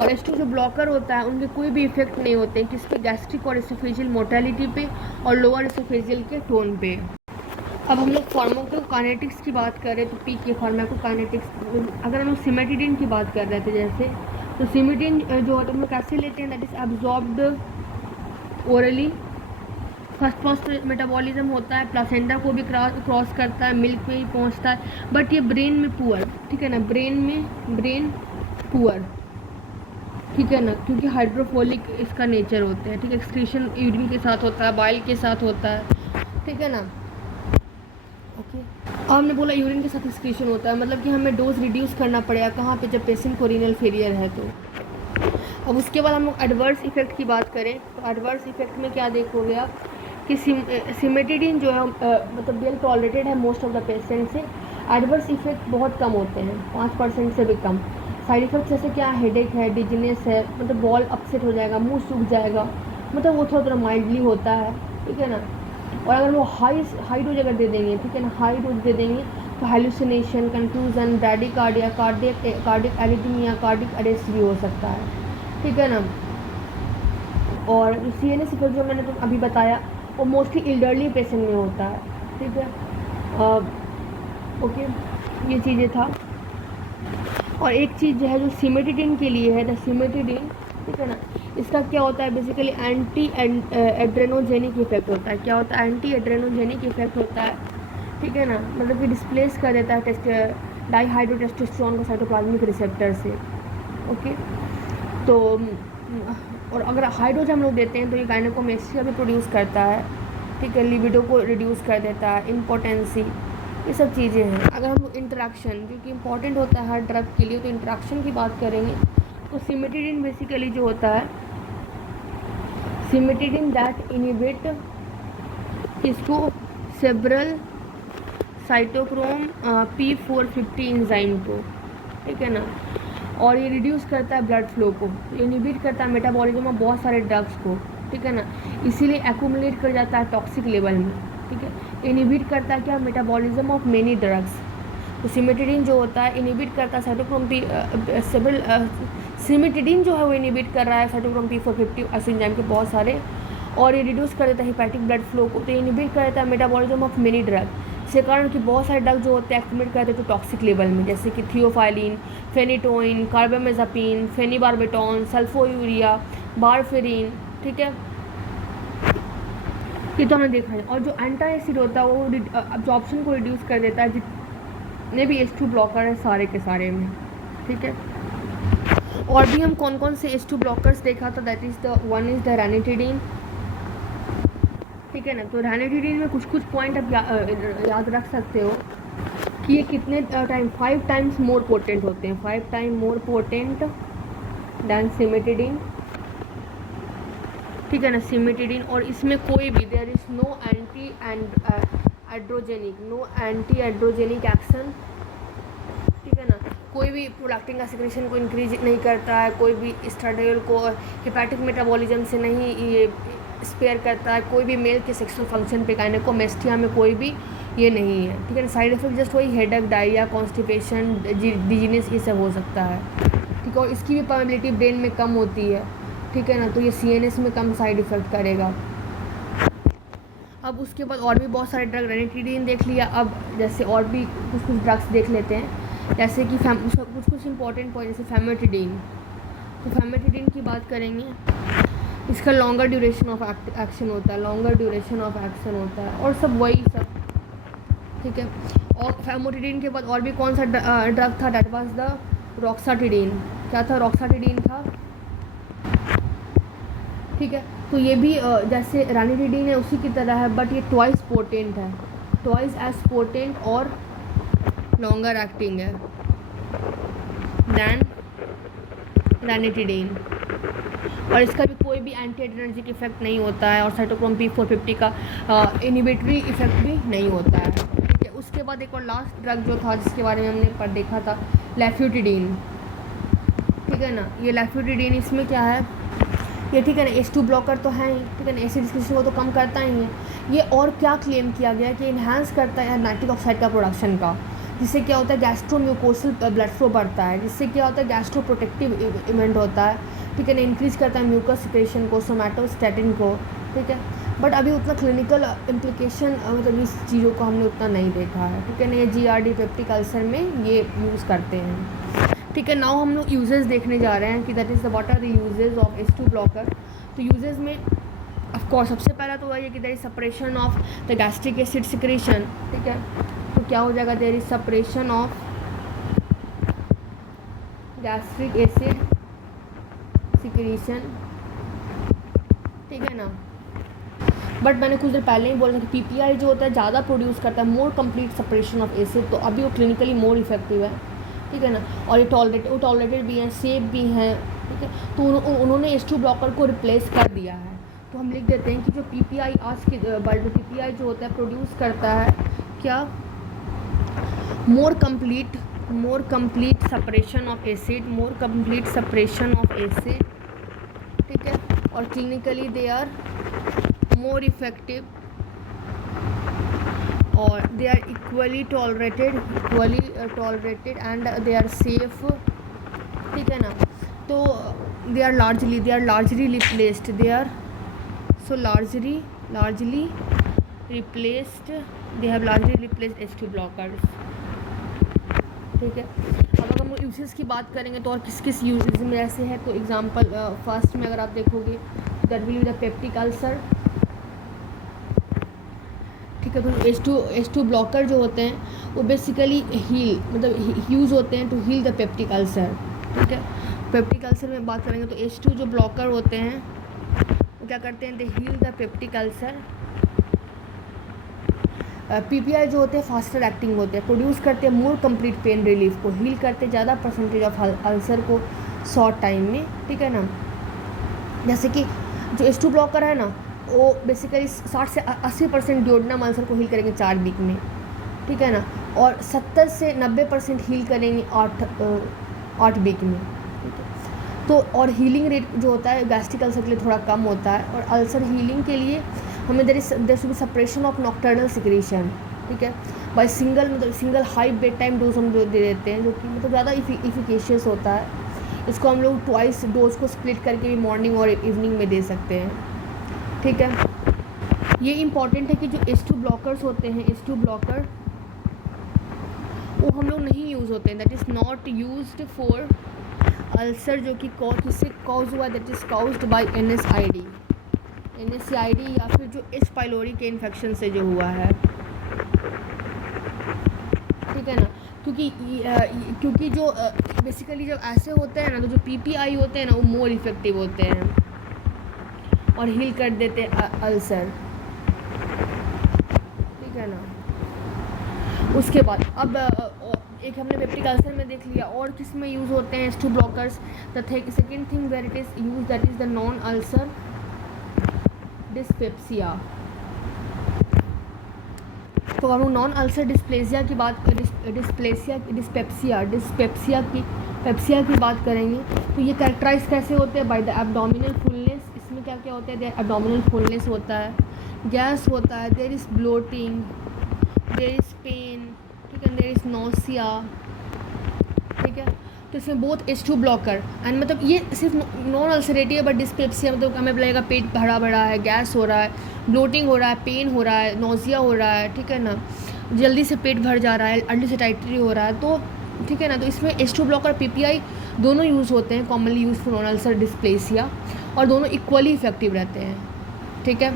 और H2 जो ब्लॉकर होता है उनके कोई भी इफेक्ट नहीं होते हैं किस पे, गैस्ट्रिक और एसोफेजियल मोटेलिटी पे और लोअर एसोफेजियल के टोन पे। अब हम लोग फार्माकोकाइनेटिक्स की बात करें तो पी के फार्माकोकाइनेटिक्स, अगर हम लोग सिमेटिडिन की बात कर रहे थे जैसे, तो सिमेटिडिन जो है तो हम लोग कैसे लेते हैं, that is absorbed orally, first metabolism होता है, प्लासेंटा को भी क्रॉस करता है, मिल्क में ही पहुंचता है, बट ये ब्रेन में पुअर, ठीक है ना, ब्रेन पुअर, ठीक है ना, क्योंकि हाइड्रोफोलिक इसका नेचर होता है, ठीक है। एक्सक्रीशन यूरिन के साथ होता है, बाइल के साथ होता है, ठीक है ना, ओके। हमने बोला यूरिन के साथ एक्सक्रीशन होता है, मतलब कि हमें डोज रिड्यूस करना पड़ेगा कहाँ पे, जब पेशेंट को रीनल फेलियर है तो। अब उसके बाद हम लोग एडवर्स इफेक्ट की बात करें तो एडवर्स इफेक्ट में क्या देखोगे आप कि सिमेटिडिन जो है मतलब वेल टॉलरेटेड है मोस्ट ऑफ द पेशेंट से। एडवर्स इफेक्ट बहुत कम होते हैं, 5% से भी कम। साइड इफेक्ट जैसे क्या, हेडेक है, डिजीनेस है, मतलब बॉल अपसेट हो जाएगा, मुंह सूख जाएगा, मतलब वो थोड़ा थोड़ा माइल्डली होता है, ठीक है ना। और अगर वो हाई डोज अगर दे देंगे, ठीक है ना, हाई डोज दे देंगे तो hallucination, confusion, bradycardia, cardiac arrhythmia, cardiac arrest भी हो सकता है, ठीक है ना। और CNS इफेक्ट जो मैंने अभी बताया वो मोस्टली एल्डरली पेशेंट में होता है, ठीक है। ओके, ये चीज़ें था। और एक चीज़ जो है जो सिमेटिडिन के लिए है, द सिमेटिडिन, ठीक है ना, इसका क्या होता है बेसिकली एंटी एड्रेनोजेनिक इफेक्ट होता है। क्या होता है? एंटी एड्रेनोजेनिक इफेक्ट होता है, ठीक है ना, मतलब कि डिस्प्लेस कर देता है डाईहाइड्रोटेस्टोस्टेरोन को साइटोप्लाज्मिक रिसेप्टर से। ओके, तो और अगर हाई डोज हम लोग देते हैं तो ये गायनेकोमेस्टिया भी प्रोड्यूस करता है, ठीक है, लिबिडो को रिड्यूस कर देता है, इम्पोर्टेंसी, ये सब चीज़ें हैं। अगर हम लोग इंटरेक्शन, क्योंकि इंपॉर्टेंट होता है हर ड्रग के लिए, तो इंटरेक्शन की बात करेंगे तो सिमेटिडिन बेसिकली जो होता है, सिमेटिडिन दैट इनिबिट इसको सेब्रल साइटोक्रोम P450 इंजाइम को, ठीक है ना, और ये रिड्यूस करता है ब्लड फ्लो को, इनिबिट करता है मेटाबॉलिज्म में बहुत सारे ड्रग्स को, ठीक है ना, इसीलिए एक्यूमुलेट कर जाता है टॉक्सिक लेवल में, ठीक है। इनिबिट करता है क्या? Metabolism of many drugs. तो सिमेटिडिन जो होता है इनिबिट करता है साइटोक्रोम सिमेटिडिन जो है वो इनिबिट कर रहा है साइटोक्रोम P450 एंजाइम के बहुत सारे, और ये रिड्यूस कर देता है हेपेटिक ब्लड फ्लो को, तो इनिबिट कर देता है मेटाबॉलिज्म ऑफ मेनी ड्रग, इसके कारण कि बहुत सारे ड्रग जो होते हैं एक्यूमुलेट कर देते हैं टॉक्सिक लेवल में, जैसे कि थियोफाइलिन, फेनिटोइन, कार्बामेजापिन, फेनिबार्बिटॉन, सल्फोयूरिया, वारफेरिन, ठीक है, ये तो हमने देखा है। और जो एंटा एसिड होता है वो अब्जॉर्प्शन को रिड्यूस कर देता है, जितने भी H2 ब्लॉकर है सारे के सारे में, ठीक है। और भी हम कौन कौन से H2 ब्लॉकर्स देखा था, that is the one is the ranitidine, ठीक है ना। तो रैनिटिडीन में कुछ कुछ पॉइंट आप याद रख सकते हो कि ये कितने टाइम 5 टाइम्स मोर पोटेंट होते हैं, 5 time more potent than cimetidine, ठीक है ना, सिमेटिडीन। और इसमें कोई भी there is no anti androgenic action, ठीक है ना, कोई भी प्रोलैक्टिन का सिक्रेशन को इंक्रीज नहीं करता है, कोई भी एस्ट्राडियोल को हेपेटिक मेटाबॉलिज्म से नहीं ये स्पेयर करता है, कोई भी मेल के सेक्सुअल फंक्शन पे गायनेकोमेस्टिया में कोई भी ये नहीं है, ठीक है ना। साइड इफेक्ट जस्ट वही हेडेक, डायरिया, कॉन्स्टिपेशन, डिजीनेस, ये सब हो सकता है, ठीक है। और इसकी भी परमेबिलिटी ब्रेन में कम होती है, ठीक है ना, तो ये CNS में कम साइड इफेक्ट करेगा। अब उसके बाद और भी बहुत सारे ड्रग, रैनिटिडीन देख लिया, अब जैसे और भी कुछ कुछ ड्रग्स देख लेते हैं, जैसे कि कुछ कुछ इंपॉर्टेंट पॉइंट, जैसे फैमेटिडीन। तो फैमेटिडीन की बात करेंगे, इसका लॉन्गर ड्यूरेशन ऑफ एक्शन होता है, लॉन्गर ड्यूरेशन ऑफ एक्शन होता है, और सब वही सब, ठीक है। और फैमेटिडीन के बाद और भी कौन सा ड्रग था, डेट वाज द रॉक्साटिडीन। क्या था? रॉक्साटिडीन था, ठीक है। तो ये भी जैसे रैनिटिडीन है उसी की तरह है, बट ये ट्वाइस पोटेंट है, ट्वाइस एज पोटेंट और लॉन्गर एक्टिंग है दैन रैनिटिडीन। और इसका भी कोई भी एंटी एड्रेनर्जिक इफेक्ट नहीं होता है, और साइटोक्रोम P450 का इनिबिटरी इफेक्ट भी नहीं होता है, ठीक है। उसके बाद एक और लास्ट ड्रग जो था जिसके बारे में हमने पर देखा था, लैफ्यूटिडीन, ठीक है ना। ये लैफ्यूटिडीन, इसमें क्या है ये, ठीक है ना, H2 ब्लॉकर तो है ही, ठीक है ना, एसिड डिस्क्रिप्शन को तो कम करता ही है। ये और क्या क्लेम किया गया कि इन्हांस करता है नाइट्रिक ऑक्साइड का प्रोडक्शन का, जिससे क्या होता है गैस्ट्रोम्यूकोसल ब्लड फ्लो बढ़ता है, जिससे क्या होता है गैस्ट्रो प्रोटेक्टिव इवेंट होता है, ठीक है ना, इंक्रीज करता है म्यूकस सिक्रेशन को, सोमैटोस्टैटिन को, ठीक है। बट अभी उतना क्लिनिकल इम्प्लीकेशन मतलब इस चीज़ों को हमने उतना नहीं देखा है, ठीक है ना। ये GRD पेप्टिक अल्सर में ये यूज़ करते हैं, ठीक है। नाउ हम लोग यूजेस देखने जा रहे हैं कि that is the what are the uses of H2 blocker. तो यूजेस में ऑफ कोर्स सबसे पहला तो वही है कि there is suppression of the gastric acid secretion, ठीक है। तो क्या हो जाएगा, there is suppression of gastric acid secretion, ठीक है ना। बट मैंने कुछ देर पहले ही बोला था कि PPI जो होता है ज़्यादा प्रोड्यूस करता है more complete suppression of acid, तो अभी वो क्लिनिकली मोर इफेक्टिव है, ठीक है ना। और ये टॉलरेटेड भी हैं, सेफ भी हैं, ठीक है। तो उन्होंने H2 ब्लॉकर को रिप्लेस कर दिया है, तो हम लिख देते हैं कि जो पीपीआई आज के वर्ल्ड में पीपीआई जो होता है प्रोड्यूस करता है क्या, more complete separation of acid, more complete separation of acid, ठीक है, और clinically they are more effective और they are equally tolerated and they are safe, ठीक है ना। तो they are largely replaced, they are so largely replaced, they have largely replaced H2 blockers, ठीक है। अब अगर हम यूजेस की बात करेंगे तो और किस किस यूजेस में ऐसे है, तो एग्जांपल फर्स्ट में अगर आप देखोगे that will be the peptic ulcer, ठीक है। तो H2 ब्लॉकर जो होते हैं वो बेसिकली मतलब यूज़ होते हैं to heal the peptic ulcer, ठीक है। पेप्टिक अल्सर में बात करेंगे तो H2 जो ब्लॉकर होते हैं वो क्या करते हैं, they heal the peptic ulcer. PPI जो होते हैं फास्टर एक्टिंग होते हैं, प्रोड्यूस करते हैं मोर कंप्लीट पेन रिलीफ को, हील करते हैं ज़्यादा परसेंटेज ऑफ अल्सर को शॉर्ट टाइम में, ठीक है ना। जैसे कि जो H2 ब्लॉकर है ना वो बेसिकली 60 से 80% ड्यूोडेनम अल्सर को हील करेंगे 4 वीक में, ठीक है ना, और 70 से 90% हील करेंगे 8 वीक में, ठीक है। तो और हीलिंग रेट जो होता है गैस्ट्रिक अल्सर के लिए थोड़ा कम होता है, और अल्सर हीलिंग के लिए हमें there should be separation of nocturnal secretion, ठीक है, by single high bed time dose हम दे देते हैं, जो कि मतलब ज़्यादा इफिकेशियस होता है। इसको हम लोग ट्वाइस डोज को स्प्लिट करके भी मॉर्निंग और इवनिंग में दे सकते हैं, ठीक है। ये इम्पॉर्टेंट है कि जो H2 ब्लॉकर्स होते हैं, H2 ब्लॉकर वो हम लोग नहीं यूज़ होते हैं, that is not used for ulcer जो कि किससे कॉज हुआ, that is caused by NSAID या फिर जो H पाइलोरी के इन्फेक्शन से जो हुआ है, ठीक है ना। क्योंकि जो बेसिकली जब ऐसे होते हैं ना तो जो पीपीआई होते हैं ना वो मोर इफेक्टिव होते हैं और हील कर देते हैं अल्सर, ठीक है ना। उसके बाद अब एक हमने पेप्टिक अल्सर में देख लिया, और किस में यूज़ होते हैं H2 blockers. The second thing where it is use that is the non ulcer dyspepsia. तो हम लोग नॉन अल्सर डिस्प्लेसिया की बात डिस्पेप्सिया की बात करेंगे तो ये कैरेक्टराइज कैसे होते हैं, बाय द एब्डोमिनल फुलनेस। इसमें क्या क्या होता है, देयर एब्डोमिनल फुलनेस होता है, गैस होता है, there is bloating, there is pain, ठीक है, देयर इज़ नोसिया, ठीक है। तो इसमें बोथ H2 ब्लॉकर एंड मतलब ये सिर्फ नॉन अल्सरेटिव है, बट डिस्पेप्सिया मतलब हमें लगेगा पेट भरा भरा है, गैस हो रहा है, ब्लोटिंग हो रहा है, पेन हो रहा है, नोजिया हो रहा है, ठीक है ना, जल्दी से पेट भर जा रहा है, अनडिसेटाइटरी हो रहा है, तो ठीक है ना। तो इसमें H2 ब्लॉकर पीपीआई दोनों यूज़ होते हैं, commonly use for non ulcer dysplasia, और दोनों इक्वली इफेक्टिव रहते हैं, ठीक है।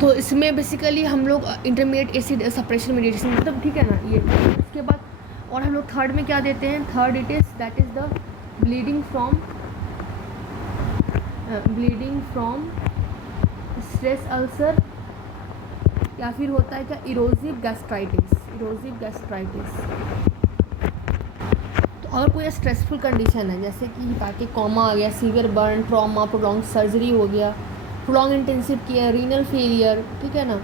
तो इसमें बेसिकली हम लोग इंटरमीडिएट एसिड सेपरेशन मेडिटेशन मतलब, ठीक है ना, ये। इसके बाद और हम लोग थर्ड में क्या देते हैं, third it is that is the bleeding from stress ulcer, या फिर होता है क्या इरोजिव गैस्ट्राइटिस। तो अगर कोई स्ट्रेसफुल कंडीशन है जैसे कि हिपैटिक कोमा आ गया, severe burn, trauma, prolong surgery हो गया, prolong intensive care, renal failure, ठीक है ना,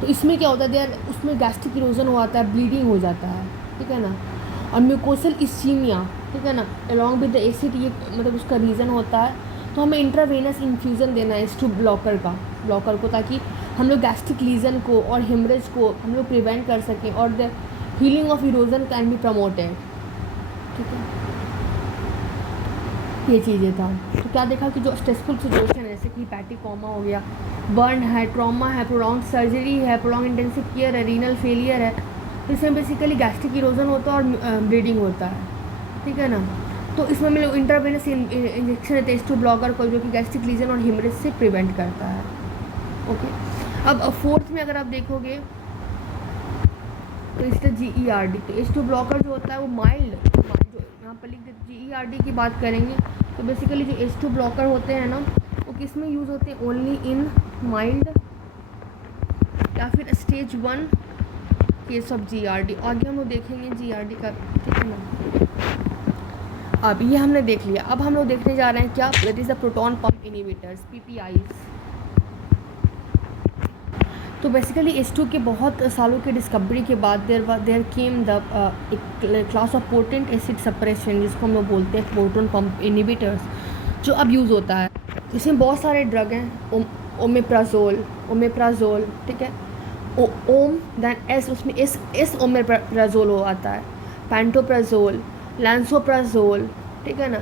तो इसमें क्या होता है, देयर उसमें गैस्ट्रिक इरोजन हो जाता है, ब्लीडिंग हो जाता है, ठीक है ना, और म्यूकोसल इस्चीमिया, ठीक है ना, अलॉन्ग विद द एसिड, ये मतलब उसका रीज़न होता है। तो हमें इंट्रावेनस इन्फ्यूज़न देना है H2 ब्लॉकर को, ताकि हम लोग गैस्ट्रिक लीजन को और हेमरेज को हम लोग प्रिवेंट कर सकें, और the healing of erosion can be promoted, ठीक है। ये चीज़ें था। तो क्या देखा कि जो स्ट्रेसफुल सिचुएशन है जैसे कि हिपैटिक कोमा हो गया, बर्न है, ट्रॉमा है, प्रोलॉन्ग सर्जरी है, प्रोलॉन्ग इंटेंसिव केयर है, रीनल फेलियर है, इसमें बेसिकली गैस्ट्रिक इरोजन होता है और ब्लीडिंग होता है, ठीक है ना। तो इसमें हम लोग इंट्रावेनस इंजेक्शन देते हैं H2 ब्लॉकर को, जो कि गैस्ट्रिक लीजन और हेमरेज से प्रिवेंट करता है, ओके। अब फोर्थ में अगर आप देखोगे तो इसका GERD, तो H2 ब्लॉकर जो होता है वो माइल्ड, जो यहाँ पर लिख देते GERD की बात करेंगे तो बेसिकली जो H2 ब्लॉकर होते हैं ना वो किस में यूज़ होते हैं, ओनली इन माइल्ड या फिर स्टेज 1 केस ऑफ GERD। आगे हम लोग देखेंगे GERD का, ठीक है ना। अब ये हमने देख लिया। अब हम लोग देखने जा रहे हैं क्या, that is the proton pump inhibitors, PPIs. तो बेसिकली H2 के बहुत सालों की डिस्कवरी के बाद there came the class of potent acid suppression, जिसको हम लोग बोलते हैं प्रोटॉन पंप इनहिबिटर्स, जो अब यूज़ होता है। इसमें बहुत सारे ड्रग हैं, ओमेप्राजोल, ठीक है, ओम दैन एस, उसमें एस ओमेप्राजोल हो आता है, पैंटोप्राजोल, लैंसोप्राजोल, ठीक है ना,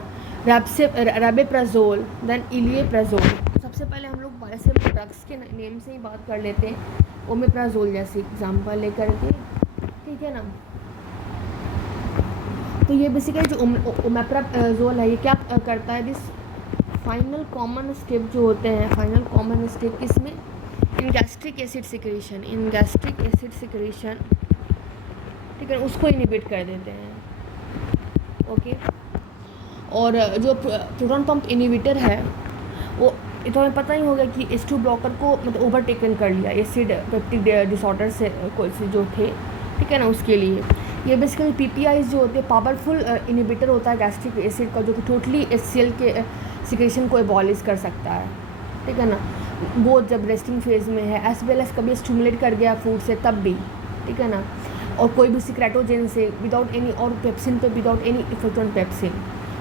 रैबेप्राजोल, देन इलिएप्राजोल। सबसे पहले हम लोग वैसे ड्रग्स के नेम से ही बात कर लेते हैं, ओमेप्राजोल जैसे एग्जांपल लेकर के, ठीक है ना। तो ये बेसिकली जो ओमेप्राजोल है, ये क्या करता है, दिस फाइनल कॉमन स्टेप जो होते हैं, फाइनल कॉमन स्टेप किसमें, इन गैस्ट्रिक एसिड सिक्रेशन, ठीक है, उसको इनहिबिट कर देते हैं। ओके, और जो प्रोटॉन पंप इनहिबिटर है वो, तो हमें पता ही होगा कि H2 ब्लॉकर को मतलब ओवरटेकन कर लिया एसिड पेप्टिक डिसऑर्डर से कोई से जो थे, ठीक है ना, उसके लिए। ये बेसिकली पीपीआईज जो होते हैं पावरफुल इनहिबिटर होता है गैस्ट्रिक एसिड का, जो कि टोटली HCl के सिक्रेशन को एबॉलिश कर सकता है, ठीक है ना, वो जब रेस्टिंग फेज में है, एज वेल एज कभी स्टिमुलेट कर गया फूड से तब भी, ठीक है ना, और कोई भी सिक्रेटोजेन से विदाउट एनी, और पेप्सिन पे without any effect on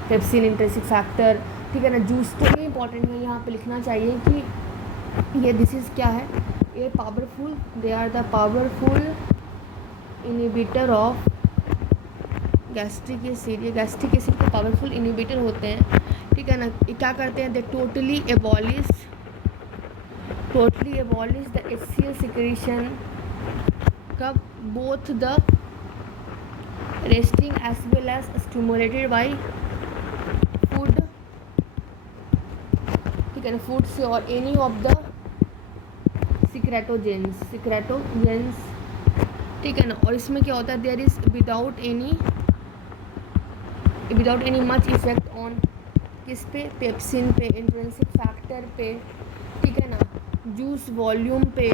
pepsin intrinsic factor, ठीक है ना, जूस। तो ये इंपॉर्टेंट है, यहाँ पे लिखना चाहिए कि ये दिस इज़ क्या है, ये powerful, they are the powerful inhibitor of gastric acid. ये गैस्ट्रिक एसिड के पावरफुल इनहिबिटर होते हैं, ठीक है ना। ये क्या करते हैं, they totally abolish the HCl secretion, कब, both the resting as well as stimulated by food, ठीक है ना, फूड से, और एनी ऑफ द सिक्रेटोजेंस, ठीक है ना। और इसमें क्या होता है, there is without any much effect on किस पे, पेप्सिन पे, इंट्रिंसिक फैक्टर पे, ठीक है ना, जूस वॉल्यूम पे,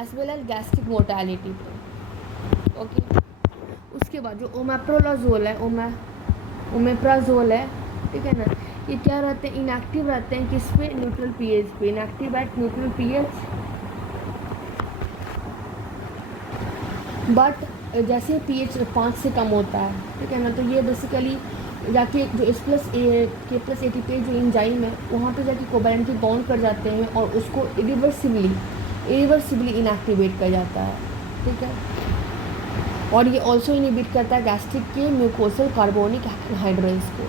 as well as gastric mortality पे। ओके, उसके बाद जो ओमेप्राजोल है, ठीक है ना, ये क्या रहते हैं, इनएक्टिव रहते हैं किस पे, न्यूट्रल पीएच पे, inactive at neutral pH, but जैसे पीएच 5 से कम होता है, ठीक है ना, तो ये बेसिकली जाके जो K+ ATP जो एंजाइम है वहाँ पे जाके कोवैलेंटली बॉन्ड कर जाते हैं और उसको इरिवर्सिबली इनएक्टिवेट कर जाता है, ठीक है। और ये ऑल्सो इनहिबिट करता है गैस्ट्रिक के म्यूकोसल कार्बोनिक हाइड्रेज को।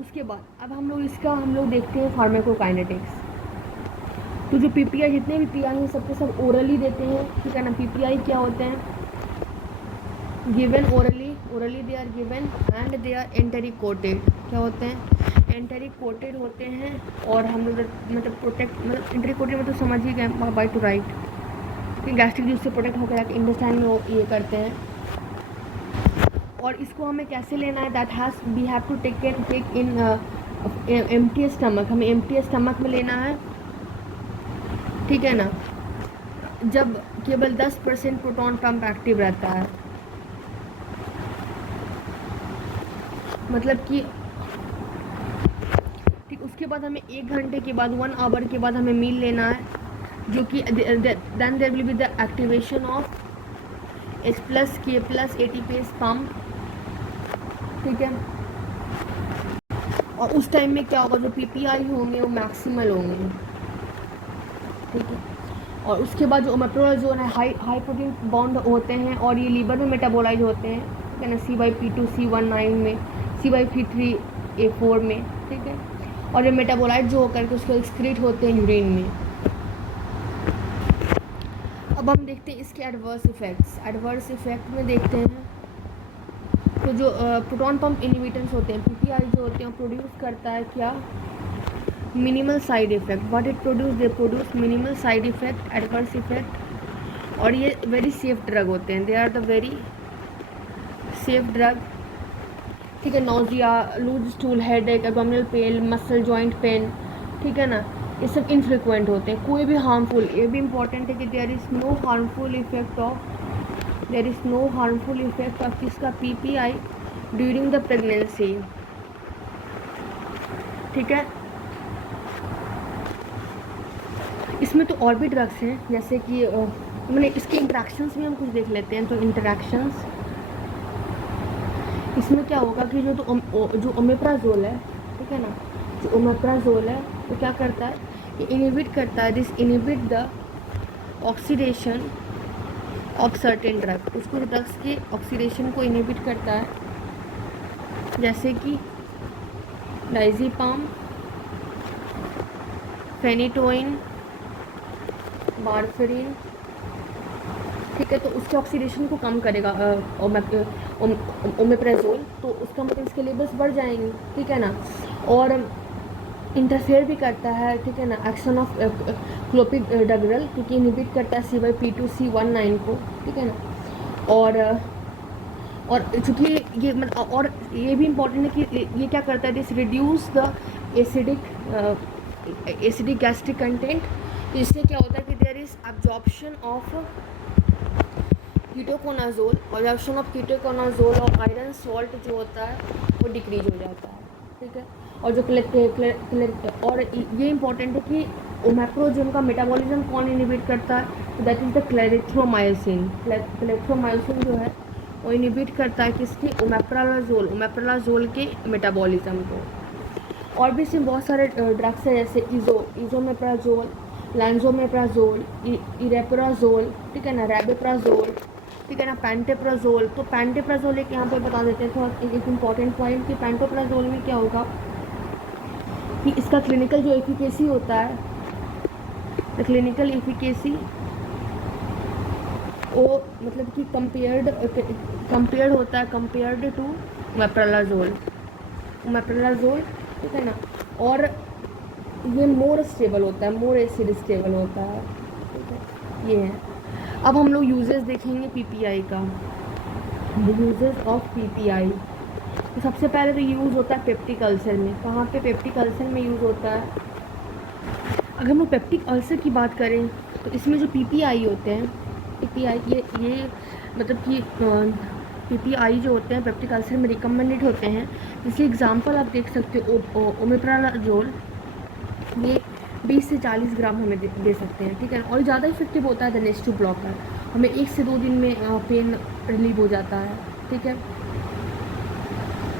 उसके बाद अब हम लोग देखते हैं फार्माकोकाइनेटिक्स। तो जो पीपीआई, जितने भी पीआई हैं सबके सब ओरली देते हैं, ठीक है ना। पीपीआई क्या होते हैं, given orally they are given and they are enteric coated. क्या होते हैं, एंटेरिक कोटेड होते हैं, और हम लोग मतलब प्रोटेक्ट, मतलब एंटेरिक कोटेड मतलब समझ ही गए, by two right, gastric juice से प्रोटेक्ट होकर जाके इंटेस्टाइन में वो ये करते हैं। और इसको हमें कैसे लेना है, that has we have to take in empty stomach, हमें एम्प्टी स्टमक में लेना है, ठीक है ना, जब केवल 10% प्रोटॉन पंप एक्टिव रहता है, मतलब कि ठीक। उसके बाद हमें 1 घंटे के बाद 1 आवर के बाद हमें मील लेना है, जो कि then there will be the activation of H+ K+ ATPase pump, ठीक है। और उस टाइम में क्या होगा, जो पीपीआई होंगे वो मैक्सिमल होंगे, ठीक है। और उसके बाद जो ओमेप्राजोल है, हाई प्रोटीन बॉन्ड होते हैं और ये लीवर में मेटाबोलाइज होते हैं, ठीक है ना, CYP2 C19 में, CYP3 A4 में, ठीक है। और ये मेटाबोलाइट जो होकर के उसको एक्सक्रीट होते हैं यूरिन में। अब हम देखते हैं इसके एडवर्स इफेक्ट में देखते हैं। तो जो प्रोटॉन पंप इनहिबिटर्स होते हैं, पीपीआई जो होते हैं, प्रोड्यूस करता है क्या, minimal side effect. What it produce, they produce minimal side effect, adverse effect. और ये वेरी सेफ ड्रग होते हैं, they are the very safe drug, ठीक है। Nausea, loose stool, headache, abdominal pain, muscle joint pain, ठीक है ना, ये सब इनफ्रिक्वेंट होते हैं। कोई भी हार्मफुल, ये भी इंपॉर्टेंट है कि there is no harmful effect of किसका, पीपीआई ड्यूरिंग द प्रेगनेंसी, ठीक है। इसमें तो और भी ड्रग्स हैं, जैसे कि मैंने इसके इंटरेक्शंस भी हम कुछ देख लेते हैं। तो इंटरेक्शंस इसमें क्या होगा कि जो ओमेप्राजोल है, ठीक है ना, जो ओमेप्राजोल है वो क्या करता है, ये इनहिबिट करता है, this inhibit the oxidation of certain drug, उसको ड्रग्स के ऑक्सीडेशन को इनहिबिट करता है, जैसे कि डाइज़ेपाम, फेनिटोइन, वारफेरिन, ठीक है। तो उसके ऑक्सीडेशन को कम करेगा ओमेप्राजोल, तो उसका मतलब इसके लेवल्स बढ़ जाएंगे, ठीक है ना। और इंटरफेयर भी करता है, ठीक है ना, एक्शन ऑफ क्लोपिडोग्रेल, क्योंकि इनहिबिट करता है CYP2C19 को, ठीक है ना। और चूँकि ये मतलब और ये भी इम्पोर्टेंट है कि ये क्या करता है, this reduce the acidic gastric content. तो इससे क्या होता है कि there is absorption of ketoconazole, absorption of ketoconazole और आयरन सॉल्ट जो होता है वो डिक्रीज हो जाता है, ठीक है। और जो और ये इंपॉर्टेंट है कि ओमेप्रोजोन का मेटाबॉलिज्म कौन इनहिबिट करता है, तो दैट इज़ द क्लेरिथ्रोमायोसिन। क्लेरिथ्रोमायोसिन जो है वो इनहिबिट करता है किसकी, ओमेप्राजोल के मेटाबॉलिज्म को। और भी इसमें बहुत सारे ड्रग्स हैं, जैसे इजोमेप्राजोल, लैंजोमेप्राजोल, इरेप्राजोल, ठीक है ना, रैबेप्राजोल, ठीक है ना, पैंटेप्राजोल। तो पैंटेप्राजोल एक यहाँ पे बता देते हैं थोड़ा एक इम्पॉर्टेंट पॉइंट कि पैंटेप्राजोल में क्या होगा कि इसका क्लिनिकल जो एफिकेसी होता है, द क्लिनिकल एफिकेसी वो मतलब कि कंपेयर्ड होता है कंपेयर्ड टू मेप्राजोल, ठीक है ना। और ये मोर स्टेबल होता है, मोर एसिड स्टेबल होता है, ठीक है। ये है। अब हम लोग यूजेस देखेंगे पीपीआई का, यूजेस ऑफ पीपीआई। तो सबसे पहले तो यूज़ होता है पेप्टिक अल्सर में। कहाँ पे पेप्टिक अल्सर में यूज़ होता है, अगर हम लोग पेप्टिक अल्सर की बात करें तो इसमें जो पीपीआई होते हैं, पीपीआई ये मतलब कि पीपीआई जो होते हैं पेप्टिक अल्सर में रिकमेंडेड होते हैं। इसलिए एग्जांपल आप देख सकते हो, ओमेप्राजोल ये 20 से 40 ग्राम हमें दे सकते हैं, ठीक है। और ज़्यादा इफेक्टिव होता है दैन H2 ब्लॉकर, हमें 1 से 2 दिन में पेन रिलीव हो जाता है, ठीक है।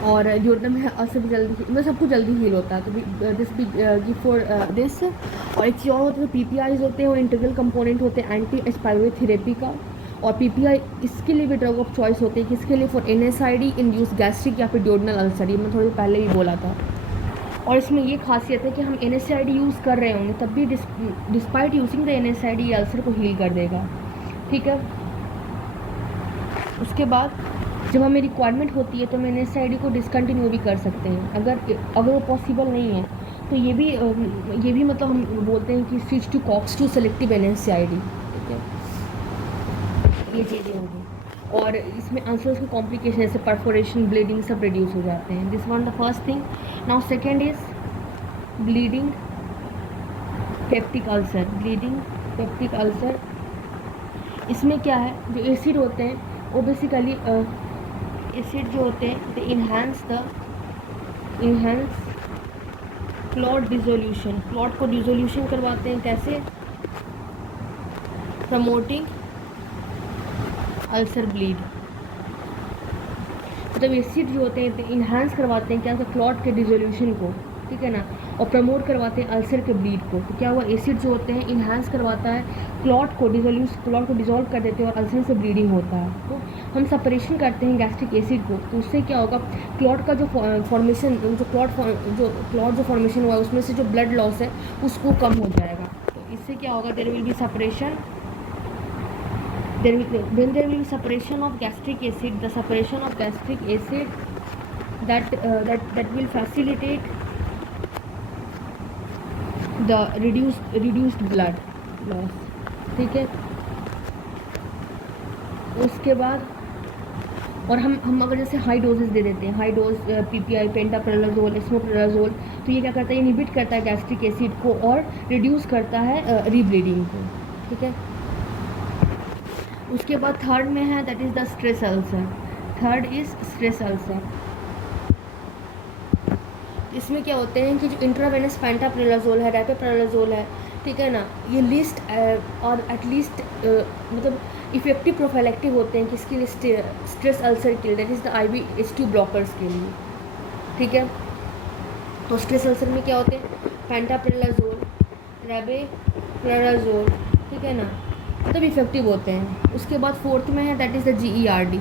और ड्यूरडम है अल्सर भी जल्दी मतलब सब कुछ जल्दी हील होता है। तो this be give for this. और एक चीज़ और होती है, पीपीआईज होते हैं वो इंटीग्रल कंपोनेंट होते हैं एंटी एस्पायरोइड थेरेपी का। और पीपीआई इसके लिए भी ड्रग ऑफ चॉइस होती है, किसके लिए, फॉर NSAID इंड्यूस गैस्ट्रिक या फिर ड्यूरनल अल्सर, ये मैं थोड़ी पहले भी बोला था। और इसमें ये खासियत है कि हम NSAID यूज़ कर रहे होंगे तब भी डिस्पाइट यूजिंग द NSAID ये अल्सर को हील कर देगा, ठीक है। उसके बाद जब हमें रिक्वायरमेंट होती है तो हम NSAID को डिसकंटिन्यू भी कर सकते हैं, अगर वो पॉसिबल नहीं है तो ये भी मतलब हम बोलते हैं कि switch to COX-2 selective NSAID, ठीक है। ये चीज़ें होंगी। और इसमें आंसर्स की कॉम्प्लिकेशन जैसे परफोरेशन, ब्लीडिंग सब रिड्यूस हो जाते हैं। This one the first thing. Now second is bleeding peptic ulcer, bleeding peptic ulcer. इसमें क्या है, जो एसिड होते हैं वो बेसिकली एसिड जो होते हैं दे इन्हांस क्लॉट डिसोल्यूशन, क्लॉट को डिसोल्यूशन करवाते हैं, कैसे, प्रमोटिंग अल्सर ब्लीड। मतलब एसिड जो होते हैं इन्हांस करवाते हैं क्या, क्लॉट के डिसोल्यूशन को, ठीक है ना, और प्रमोट करवाते हैं अल्सर के ब्लीड को। तो क्या हुआ, एसिड जो होते हैं इन्हांस करवाता है क्लॉट को डिसॉल्व कर देते हैं और अल्सर से ब्लीडिंग होता है। तो हम सेपरेशन करते हैं गैस्ट्रिक एसिड को, तो उससे क्या होगा, क्लॉट का जो फॉर्मेशन जो क्लॉट जो फॉर्मेशन हुआ है उसमें से जो ब्लड लॉस है उसको कम हो जाएगा। तो इससे क्या होगा, there will be separation, when there will be separation of gastric acid, the separation of gastric acid that will facilitate the reduced blood loss, ठीक है। उसके बाद और हम अगर जैसे हाई डोजेस दे देते हैं, हाई डोज पीपीआई, पेंटाप्राजोल, एस्मोप्राजोल, तो ये क्या करता है, इनहिबिट करता है गैस्ट्रिक एसिड को और रिड्यूस करता है रीब्लीडिंग को, ठीक है। उसके बाद थर्ड में है that is the stress ulcer. Third is stress ulcer. इसमें क्या होते हैं कि जो इंट्रावेनस पेंटाप्रेलाजोल है, रैपेप्रेलाजोल है, ठीक है ना, ये लिस्ट और एटलीस्ट मतलब इफेक्टिव प्रोफाइलेक्टिव होते हैं किसके लिए, स्ट्रेस अल्सर के लिए, that is the IVH2 blockers के लिए, ठीक है। तो स्ट्रेस अल्सर में क्या होते हैं, पेंटाप्रेलाजोल, रैपेप्रेलाजोल, ठीक है ना, मतलब इफेक्टिव होते हैं। उसके बाद फोर्थ में है that is the GERD।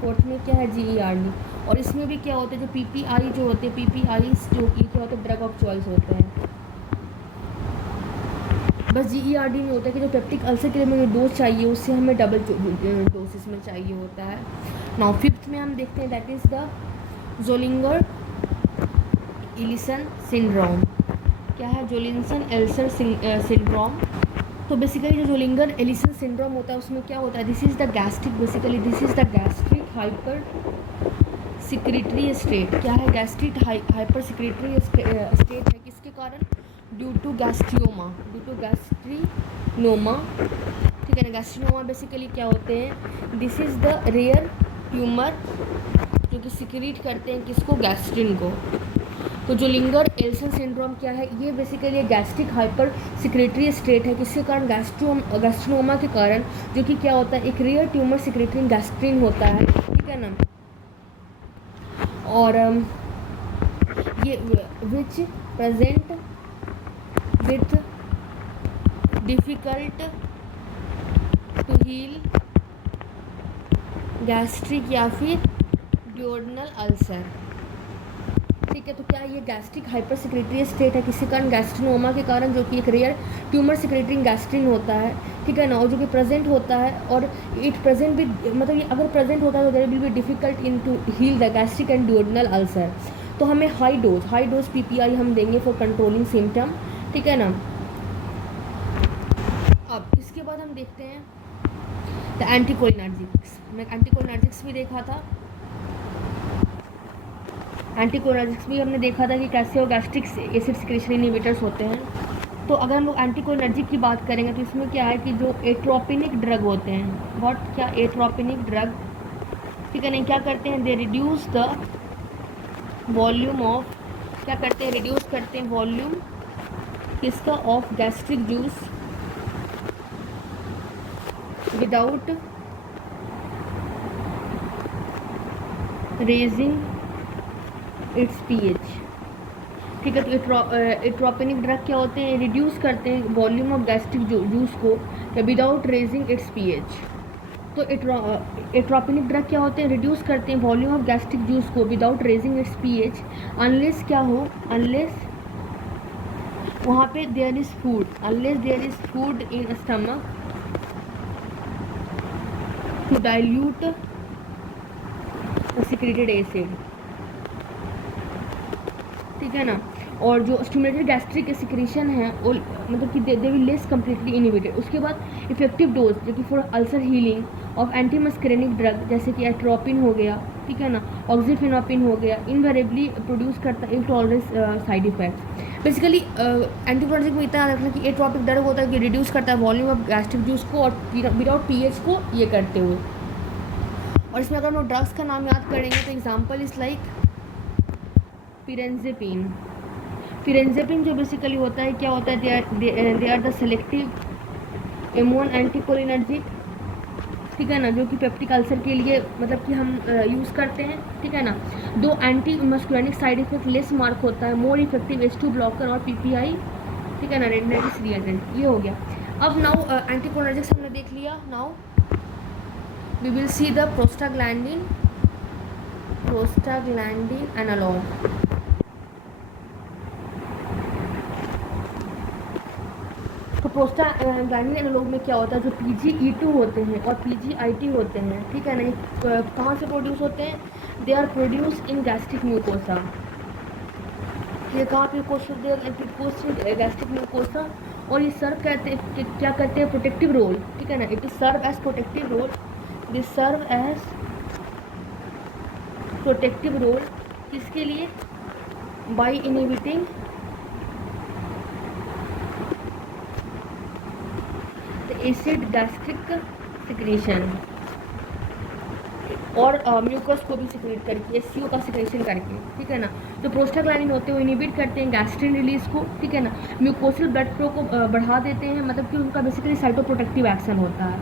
Fourth में क्या है, GERD। और इसमें भी क्या होते हैं, जो PPI जो होते हैं, PPIs जो कि क्या होते हैं, ड्रग ऑफ चॉइस होते हैं। बस GERD में होता है कि जो पेप्टिक अल्सर के लिए हमें डोज चाहिए उससे हमें डबल डोसेस में चाहिए होता है। नाउ फिफ्थ में हम देखते हैं that is the Zollinger Ellison syndrome. क्या है, जोलिंसन एल्सर सिंड्रोम। तो बेसिकली जो जोलिंगर एलिसन सिंड्रोम होता है उसमें क्या होता है, this is the gastric, basically this is the gastric hyper secretory state. क्या है, गैस्ट्रिक हाइपर सिक्रेटरी स्टेट है, किसके कारण, ड्यू टू गैस्ट्रिनोमा, ठीक है ना। गैस्ट्रिनोमा बेसिकली क्या होते हैं, this is the rare tumour जो कि सिक्रीट करते हैं किसको, गैस्ट्रिन को। तो जो लिंगर एल्सन सिंड्रोम क्या है, ये basically gastric hyper secretory state है, किसके कारण, गैस्ट्रिनोमा के कारण, जो कि क्या होता है, एक रेयर ट्यूमर सिक्रेटिंग गैस्ट्रिन होता है, ठीक है ना। और ये which present with difficult to heal gastric या फिर ड्यूोडेनल अल्सर, ठीक है। तो क्या ये गैस्ट्रिक हाइपर सिक्रेटरी स्टेट है, किसी कारण गैस्ट्रिनोमा के कारण, जो कि एक रेयर ट्यूमर सिक्रेटिंग गैस्ट्रिन होता है, ठीक है ना, और जो कि प्रेजेंट होता है, और इट प्रेजेंट भी, मतलब ये अगर प्रेजेंट होता है तो there will be difficult in to heal the gastric and duodenal ulcer. तो हमें हाई डोज PPI हम देंगे फॉर कंट्रोलिंग सिम्टम, ठीक है ना। अब इसके बाद हम देखते हैं द एंटीकोलिनर्जिक्स। मैं एंटीकोलिनर्जिक्स भी देखा था, एंटीकोलिनर्जिक्स भी हमने देखा था कि कैसे वो गैस्ट्रिक एसिड सिक्रेशन इनहिबिटर्स होते हैं। तो अगर हम लोग एंटीकोलिनर्जिक की बात करेंगे तो इसमें क्या है कि जो एट्रोपिनिक ड्रग होते हैं, व्हाट, क्या एट्रोपिनिक ड्रग, ठीक है नहीं, क्या करते हैं, they reduce the volume of, क्या करते हैं, रिड्यूस करते हैं वॉल्यूम किसका, of gastric juice without raising its pH, ठीक है। तो एट्रोपिनिक ड्रग क्या होते हैं, रिड्यूस करते हैं वॉल्यूम ऑफ गैस्ट्रिक जूस को विदाउट रेजिंग इट्स pH। तो एट्रोपिनिक ड्रग क्या होते हैं, रिड्यूस करते हैं वॉल्यूम ऑफ गैस्ट्रिक जूस को without raising its pH, unless क्या हो, अनलेस वहाँ पे there is food, unless there is food in stomach to dilute secreted acid, ठीक है ना। और जो स्टिमुलेटेड गैस्ट्रिक सिक्रेशन है वो मतलब कि they will less completely inhibited. उसके बाद इफेक्टिव डोज जो कि for ulcer healing of anti muscarinic drug जैसे कि एट्रोपिन हो गया, ठीक है ना, ऑक्सीफेनोपिन हो गया, इनवेरेबली प्रोड्यूस करता है intolerance side effects. Basically antibiotic में इतना रखना कि एट्रोपिक ड्रग होता है कि रिड्यूस करता है वॉल्यूम ऑफ गैस्ट्रिक जूस को और विदाउट pH को ये करते हुए। और इसमें अगर हम लोग ड्रग्स का नाम याद करेंगे तो एग्जाम्पल इज़ लाइक पिरेंजेपिन जो बेसिकली होता है, क्या होता है, they are the selective immune anticholinergic, ठीक है ना, जो कि पेप्टिक अल्सर के लिए मतलब कि हम यूज़ करते हैं, ठीक है ना। दो anti मस्कुलिनिक side effect less mark होता है, मोर इफेक्टिव H2 ब्लॉकर और PPI, ठीक है ना, रेडनेटिस रिएजेंट, ये हो गया। अब नाउ एंटीकोलिनर्जिक्स हमने देख लिया, now we will see the prostaglandin analogue. तो प्रोस्टाग्लैंडिन एनालॉग में क्या होता है, जो PGE2 होते हैं और PGIT होते हैं, ठीक है ना, कहाँ से प्रोड्यूस होते हैं, they are produce in gastric mucosa. ये कहाँ पे गैस्ट्रिक म्यूकोसा, और ये सर्व करते क्या करते हैं, प्रोटेक्टिव रोल, ठीक है ना, it is serve as protective role, this serve as protective role किसके लिए, by inhibiting acid gastric secretion और म्यूकस को भी सिक्रेट करके, एससीओ का सिक्रेशन करके, ठीक है ना। जो प्रोस्टाग्लैंडिन होते हैं वो इनिबिट करते हैं गैस्ट्रिन रिलीज को, ठीक है ना। म्यूकोसल ब्लड फ्लो को बढ़ा देते हैं, मतलब कि उनका बेसिकली साइटोप्रोटेक्टिव एक्शन होता है।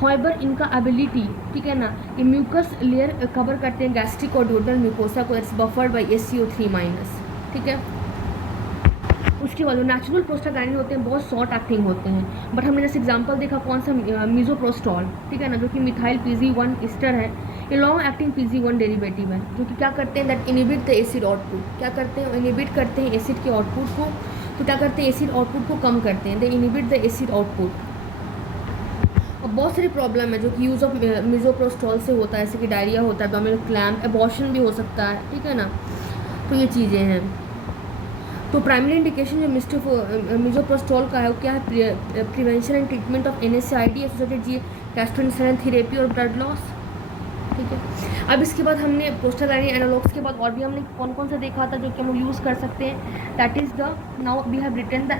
हाउएवर इनका एबिलिटी, ठीक है ना, ये म्यूकस लेयर कवर करते हैं गैस्ट्रिक और ड्यूडल म्यूकोसा को, इट्स बफर्ड बाई SCO3-, ठीक है। उसके बाद जो नेचुरल प्रोस्टाग्लैंडिन होते हैं बहुत शॉर्ट एक्टिंग होते हैं, बट हमने जैसे एग्जांपल देखा कौन सा, मीजोप्रोस्टॉल, ठीक है ना, जो कि मिथाइल PG1 ईस्टर है। ये लॉन्ग एक्टिंग PG1 डेरिवेटिव है, जो कि क्या करते हैं, that inhibit the acid output. क्या करते हैं, इनिबिट करते हैं एसिड के आउटपुट को। तो क्या करते हैं, एसिड आउटपुट को कम करते हैं, दे इनिबिट द एसिड आउटपुट। और बहुत सारी प्रॉब्लम है जो कि यूज़ ऑफ मीजोप्रोस्टॉल से होता है, जैसे कि डायरिया होता है, abdominal cramp, एबॉर्शन भी हो सकता है, ठीक है ना। तो ये चीज़ें हैं। तो प्राइमरी इंडिकेशन जो मीजोप्रोस्टॉल का है वो क्या है, prevention and treatment of NSAID associated G gastrointestinal therapy और ब्लड लॉस, ठीक है। अब इसके बाद हमने प्रोस्टाग्लैंडिन एनालॉग्स के बाद और भी हमने कौन कौन सा देखा था जो कि हम लोग यूज़ कर सकते हैं, that is the now we have written the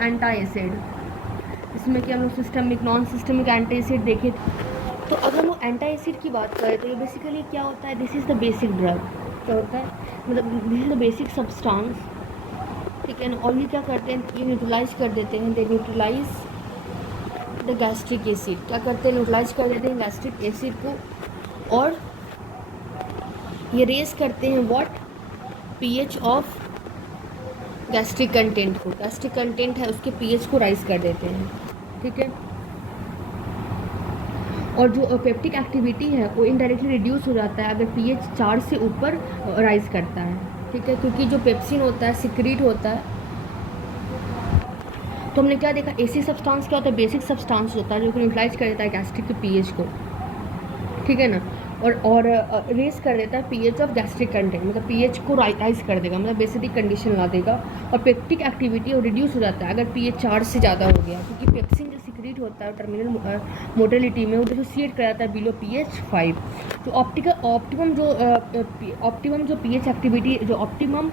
anti acid, इसमें कि हम लोग systemic non systemic anti acid देखे। तो अगर हम लोग एंटी एसिड की बात करें तो ये बेसिकली क्या होता है, this is the basic drug. क्या होता है, मतलब this is the basic substance, ठीक है ना। और ये क्या करते हैं, ये न्यूट्रलाइज कर देते हैं, दे न्यूट्रलाइज द गैस्ट्रिक एसिड। क्या करते हैं, न्यूट्रलाइज कर देते हैं गैस्ट्रिक एसिड को, और ये रेस करते हैं what, pH of gastric content को। गैस्ट्रिक कंटेंट है उसके pH को राइज कर देते हैं, ठीक है। और जो पेप्टिक एक्टिविटी है वो इनडायरेक्टली रिड्यूस हो जाता है अगर pH 4 से ऊपर राइज करता है, ठीक है, क्योंकि जो पेप्सिन होता है सिक्रीट होता है। तो हमने क्या देखा, एसी सब्सटेंस क्या होता है, बेसिक सब्सटेंस होता है जो कि न्यूट्रलाइज कर देता है गैस्ट्रिक के pH को, ठीक है ना। और रेस कर देता है pH ऑफ गैस्ट्रिक कंटेंट, मतलब pH को राइज कर देगा, मतलब बेसिक कंडीशन ला देगा। और पेप्टिक एक्टिविटी और रिड्यूस हो जाता है अगर pH 4 से ज़्यादा हो गया, क्योंकि पेप्सिन जो सिक्रीट होता है टर्मिनल मोटिलिटी में वो डिसोसिएट कर जाता है बिलो pH 5। तो ऑप्टिमम जो pH एक्टिविटी, जो ऑप्टिमम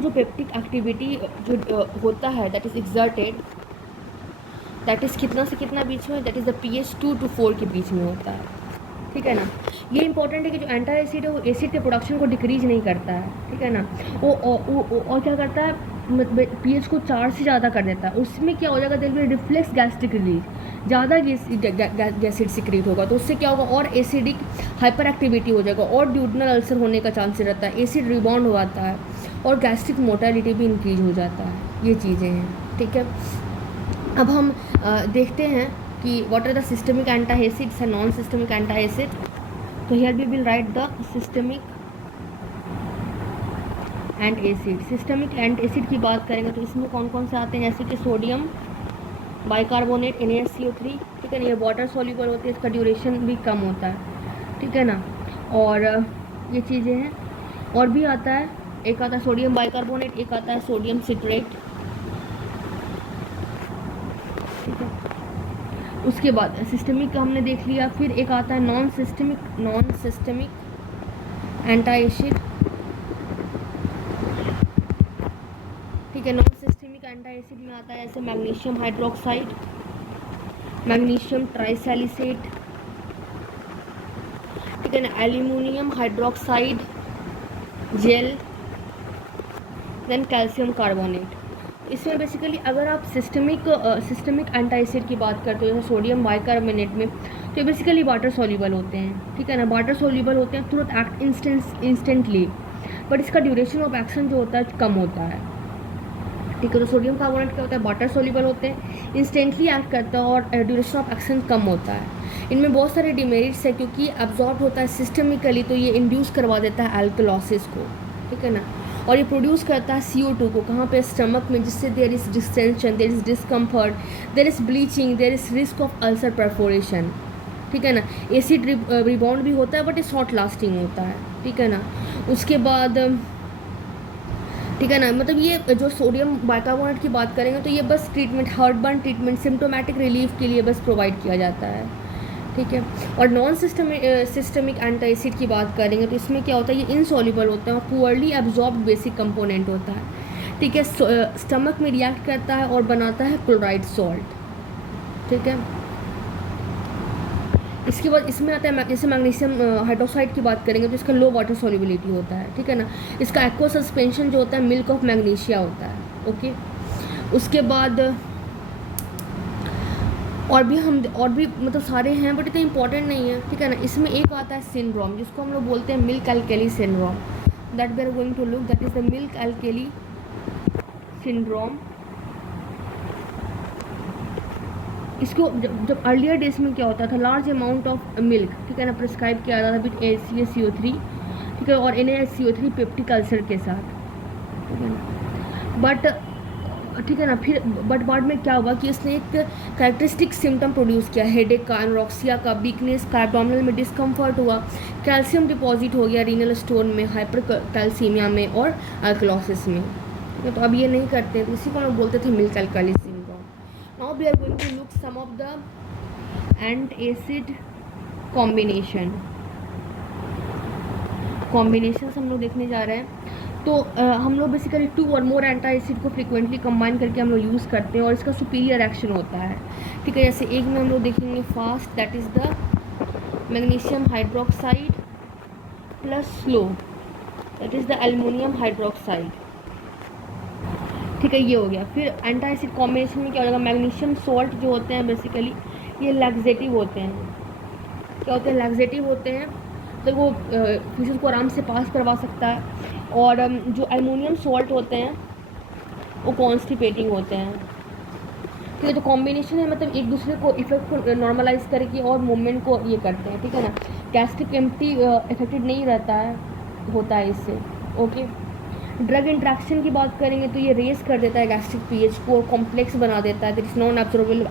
जो पेप्टिक एक्टिविटी जो होता है that is exerted, that is कितना से कितना बीच में, that is the pH 2 to 4 के बीच में होता है, ठीक है ना। ये इंपॉर्टेंट है कि जो एंटी एसिड है वो एसिड के प्रोडक्शन को डिक्रीज नहीं करता है, ठीक है ना। वो और क्या करता है, pH को 4 से ज़्यादा कर देता है। उसमें क्या हो जाएगा, there will reflex gastric release, ज़्यादा गैसिड सिक्रीट होगा, तो उससे क्या होगा, और एसिडिक हाइपर एक्टिविटी हो जाएगा, और ड्यूडनल अल्सर होने का चांस रहता है, एसिड रिबाउंड हो जाता है, और गैस्ट्रिक मोर्टेलिटी भी इंक्रीज हो जाता है। ये चीज़ें हैं, ठीक है। अब हम देखते हैं कि what are the systemic antacids and non systemic anti acid. तो here we will write the systemic antacid. Systemic antacid की बात करेंगे तो इसमें कौन कौन से आते हैं, जैसे कि सोडियम बाइकार्बोनेट NaCO3, ठीक है ना, ये वाटर सॉल्युबल होते हैं, इसका ड्यूरेशन भी कम होता है, ठीक है ना। और ये चीज़ें हैं। और भी आता है, एक आता है सोडियम बाइकार्बोनेट, एक आता है सोडियम सिट्रेट, ठीक है। उसके बाद सिस्टमिक का हमने देख लिया, फिर एक आता है नॉन सिस्टमिक एंटी एसिड, ठीक है। नॉन सिस्टमिक एंटी एसिड में आता है जैसे मैग्नीशियम हाइड्रोक्साइड, मैग्नीशियम ट्राइसैलिसेट, ठीक है ना, aluminium hydroxide gel, then calcium carbonate. इसमें बेसिकली अगर आप सिस्टमिक एंटी एसिड की बात करते हो जैसे सोडियम बाइकार्बोनेट में, तो ये बेसिकली वाटर सॉल्युबल होते हैं, ठीक है ना। वाटर सॉल्युबल होते हैं, तुरंत एक्ट इंस्टेंटली, बट इसका ड्यूरेशन ऑफ एक्शन जो होता है कम होता है, ठीक है। तो सोडियम कार्बोनेट क्या होता है, वाटर सॉल्युबल होते हैं, इंस्टेंटली एक्ट करता है और ड्यूरेशन ऑफ एक्शन कम होता है। इनमें बहुत सारे डिमेरिट्स है, क्योंकि अब्जॉर्ब होता है सिस्टमिकली, तो ये इंड्यूस करवा देता है अल्कलॉसिस को, ठीक है ना। और ये प्रोड्यूस करता है CO2 को, कहाँ पे, स्टमक में, जिससे there is distension, there is discomfort, there is belching, there is risk of ulcer perforation, ठीक है ना। एसिड रिबाउंड भी होता है बट ये शॉर्ट लास्टिंग होता है, ठीक है ना। उसके बाद ठीक है ना, मतलब ये जो सोडियम बाइकार्बोनेट की बात करेंगे तो ये बस treatment, heartburn treatment, symptomatic relief के लिए बस प्रोवाइड किया जाता है, ठीक है। और नॉन सिस्टमिक एंटी एसिड की बात करेंगे तो इसमें क्या होता है, ये इनसॉल्युबल होता है और पुअरली एब्जॉर्ब्ड बेसिक कंपोनेंट होता है, ठीक है। स्टमक में रिएक्ट करता है और बनाता है क्लोराइड सॉल्ट, ठीक है। इसके बाद इसमें आता है जैसे मैग्नीशियम हाइड्रोक्साइड की बात करेंगे तो इसका लो वाटर सॉल्युबिलिटी होता है, ठीक है ना। इसका एक्वा सस्पेंशन जो होता है मिल्क ऑफ मैग्नीशिया होता है, ओके। उसके बाद और भी मतलब सारे हैं बट इतने इंपॉर्टेंट नहीं है, ठीक है ना। इसमें एक आता है सिंड्रोम जिसको हम लोग बोलते हैं milk alkali syndrome, that we are going to look, that is the milk alkali syndrome. इसको जब अर्लियर डेज में क्या होता था, लार्ज अमाउंट ऑफ मिल्क, ठीक है ना, प्रिस्क्राइब किया जाता था विद ACSCO3, ठीक है, और NaCO3 पेप्टिक अल्सर के साथ, ठीक है ना। बट ठीक है ना, फिर बट बाद में क्या हुआ कि इसने एक कैरेक्टरिस्टिक सिम्टम प्रोड्यूस किया, हेडेक का, एनोरेक्सिया का, वीकनेस का, एब्डोमिनल में डिस्कम्फर्ट हुआ, कैल्शियम डिपॉजिट हो गया रीनल स्टोन में, हाइपर कैल्सीमिया में और अल्कलोसिस में, ठीक है। तो अब ये नहीं करते, तो इसी को हम बोलते थे milk alkali syndrome. Now we are going to look some of the antacid combinations हम लोग देखने जा रहे हैं। तो हम लोग बेसिकली 2 और मोर एंटासिड को फ्रिक्वेंटली कंबाइन करके हम लोग यूज़ करते हैं और इसका सुपीरियर एक्शन होता है, ठीक है। जैसे एक में हम लोग देखेंगे fast, that is the magnesium hydroxide plus slow, that is the aluminium hydroxide, ठीक है, ये हो गया। फिर एंटासिड कॉम्बिनेशन में क्या हो जाएगा, मैग्नीशियम सॉल्ट जो होते हैं बेसिकली ये लैक्सेटिव होते हैं। क्या होते हैं, लैक्सेटिव होते हैं, तो वो फिशेस को आराम से पास करवा सकता है। और जो एल्युमिनियम सॉल्ट होते हैं वो कॉन्स्टिपेटिंग होते हैं, ठीक है। तो कॉम्बिनेशन है मतलब एक दूसरे को इफेक्ट को नॉर्मलाइज करके और मूवमेंट को ये करते हैं, ठीक है ना। गैस्ट्रिक एम्प्टी इफेक्टेड नहीं रहता है, होता है इससे, ओके। ड्रग इंट्रैक्शन की बात करेंगे तो ये रेस कर देता है गैस्ट्रिक पीएच को, कॉम्प्लेक्स बना देता है, that is non absorbable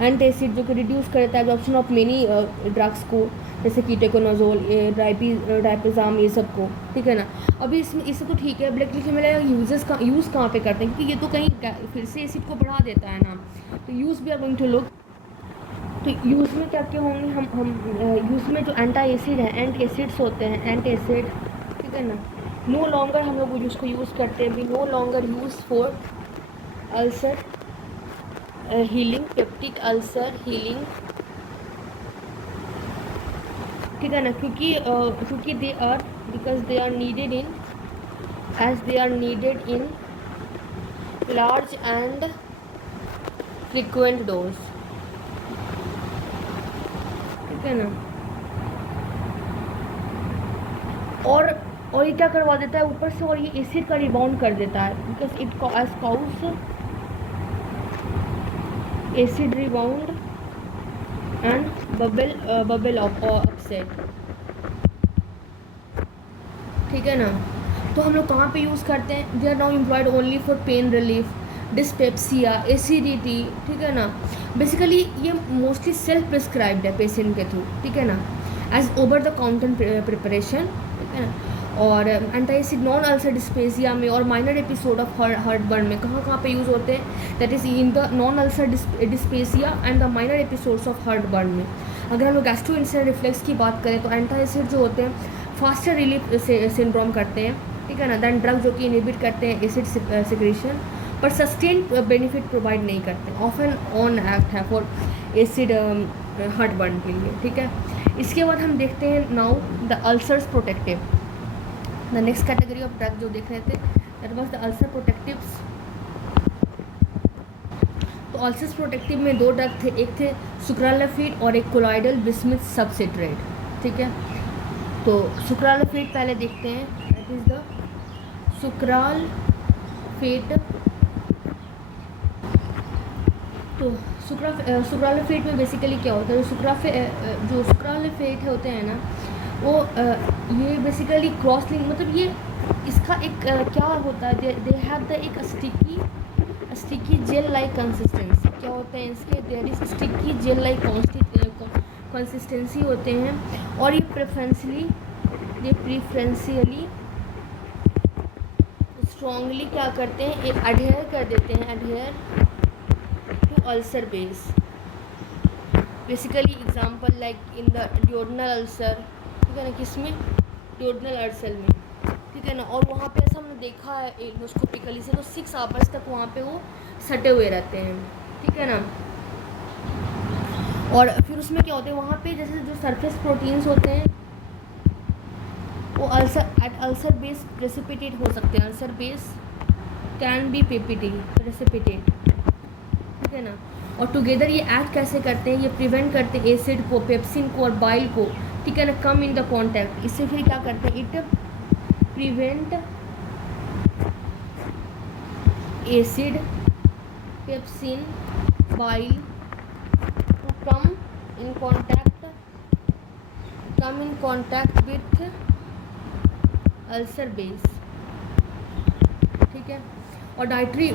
antacid जो कि रिड्यूस कर देता है एब्जॉर्प्शन ऑफ मेनी ड्रग्स को, जैसे कीटोकोनाजोल, डाइपेजाम, ये सब को, ठीक है ना। अभी इससे तो ठीक है, ब्लैक लिखने में यूज़ कहाँ पे करते हैं, क्योंकि ये तो कहीं फिर से एसिड को बढ़ा देता है ना। तो यूज़ भी आर गोइंग टू लुक, तो यूज़ में क्या क्या होंगे, हम यूज़ में जो एंटासिड है, एंटासिड्स होते हैं, एंटासिड, ठीक है ना। नो लॉन्गर हम लोग उसको यूज़ करते हैं, we no longer use for ulcer healing, peptic ulcer healing, ठीक है ना। क्योंकि they are because they are needed in as they are needed in large and frequent dose, ठीक है ना। और ये क्या करवा देता है ऊपर से, और ये एसिड का रिबाउंड कर देता है, because it cause acid rebound and bubble upset, ठीक है ना। तो हम लोग कहाँ पे यूज़ करते हैं, they are now employed only for pain relief, dyspepsia, acidity, ठीक है ना। बेसिकली ये मोस्टली सेल्फ प्रिस्क्राइब्ड है पेशेंट के थ्रू, ठीक है ना, as over the counter preparation, ठीक है ना। और एंटासिड नॉन अल्सर डिस्पेसिया में और minor episode of heartburn में कहाँ पे यूज़ होते हैं, that is in the non ulcer dyspepsia and the minor episodes of heartburn में। अगर हम लोग गैस्ट्रोइंटेस्टाइनल रिफ्लेक्स की बात करें तो एंटासिड जो होते हैं फास्टर रिलीफ सिंड्रोम करते हैं, ठीक है ना, दैन ड्रग जो कि इनहिबिट करते हैं एसिड सिक्रेशन, पर सस्टेन बेनिफिट प्रोवाइड नहीं करते, ऑफन ऑन एक्ट है फॉर एसिड हार्ट बर्न के लिए, ठीक है। इसके बाद हम देखते हैं now the ulcers protective, the next category of drug जो देख रहे थे that was the ulcer protectives. तो अल्सर्स प्रोटेक्टिव में 2 ड्रग थे, एक थे सुक्रालोफेट और एक कोलॉइडल बिस्मुथ सब्सट्रेट, ठीक है। तो सुक्रालोफेट पहले देखते हैं, दैट इज़ द सुक्रालोफेट। तो सुक्रालोफेट में बेसिकली क्या होता है, जो सुक्रालोफेट होते हैं ना वो ये बेसिकली क्रॉस लिंक, मतलब ये इसका एक क्या होता है, दे हैव द एक स्टिकी जेल लाइक कंसिस्टेंसी, क्या होता है इसके, there is sticky gel like consistency होते हैं, और ये प्रेफरेंशियली स्ट्रॉन्गली क्या करते हैं, एक अडहेयर कर देते हैं, adhere to ulcer base, basically example like in the duodenal ulcer, ठीक है ना, किसमें, ड्यूodenal अल्सर में, ठीक है ना। और वहाँ पे ऐसा हमने देखा है एंडोस्कोपिकली से, तो 6 आवर्स तक वहाँ पे वो सटे हुए रहते हैं, ठीक है ना। और फिर उसमें क्या होता है, वहाँ पे जैसे जो सरफेस प्रोटीन्स होते हैं वो अल्सर बेस प्रेसिपिटेट हो सकते हैं, ulcer base can be precipitate, ठीक है ना। और टुगेदर ये एक्ट कैसे करते हैं, ये प्रिवेंट करते हैं एसिड को, पेप्सिन को और बाइल को, ठीक है ना, कम इन द कॉन्टैक्ट। इससे फिर क्या करते हैं, it prevent acid, pepsin, bile to come in contact with ulcer base, ठीक है। और डाइट्री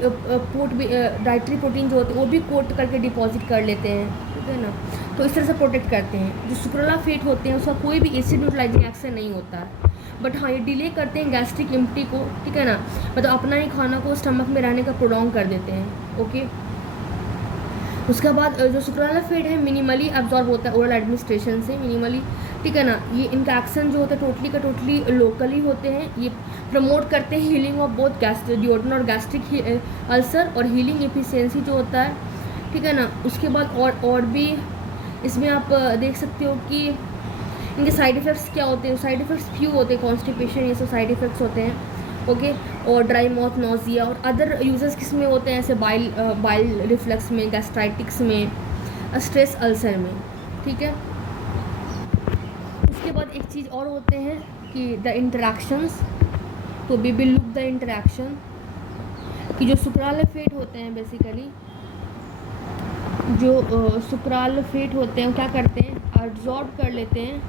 प्रोटीन जो होते हैं वो भी कोट करके डिपॉजिट कर लेते हैं, ठीक है ना, तो इस तरह से प्रोटेक्ट करते हैं। जो सुक्रोलाफेट होते हैं उसका कोई भी एसिड न्यूट्रलाइजिंग एक्शन नहीं होता है, बट हाँ ये डिले करते हैं गैस्ट्रिक एम्प्टी को, ठीक है ना, मतलब अपना ही खाना को स्टमक में रहने का प्रोलॉन्ग कर देते हैं, ओके। उसके बाद जो सुक्रोलाफेट है मिनिमली एब्जॉर्ब होता है ओरल एडमिनिस्ट्रेशन से, मिनिमली, ठीक है ना। ये इनका एक्शन जो होता है टोटली का टोटली लोकली होते हैं। ये प्रमोट करते हैं हीलिंग ऑफ बोथ डिओड्रेनल और गैस्ट्रिक अल्सर और हीलिंग एफिशिएंसी जो होता है, ठीक है ना। उसके बाद और भी इसमें आप देख सकते हो कि इनके साइड इफ़ेक्ट्स क्या होते हैं। साइड इफ़ेक्ट्स फ्यू होते हैं, कॉन्स्टिपेशन ये सब साइड इफ़ेक्ट्स होते हैं, ओके। और ड्राई माउथ, नोजिया और अदर यूजेस किस में होते हैं, ऐसे बाइल रिफ्लक्स में, गैस्ट्राइटिक्स में, स्ट्रेस अल्सर में, ठीक है। उसके बाद एक चीज़ और होते हैं कि द इंटरेक्शंस, तो we will look the interaction कि जो सुक्रालोफेट होते हैं बेसिकली, जो सुक्रालोफेट होते हैं वो क्या करते हैं, एब्जॉर्ब कर लेते हैं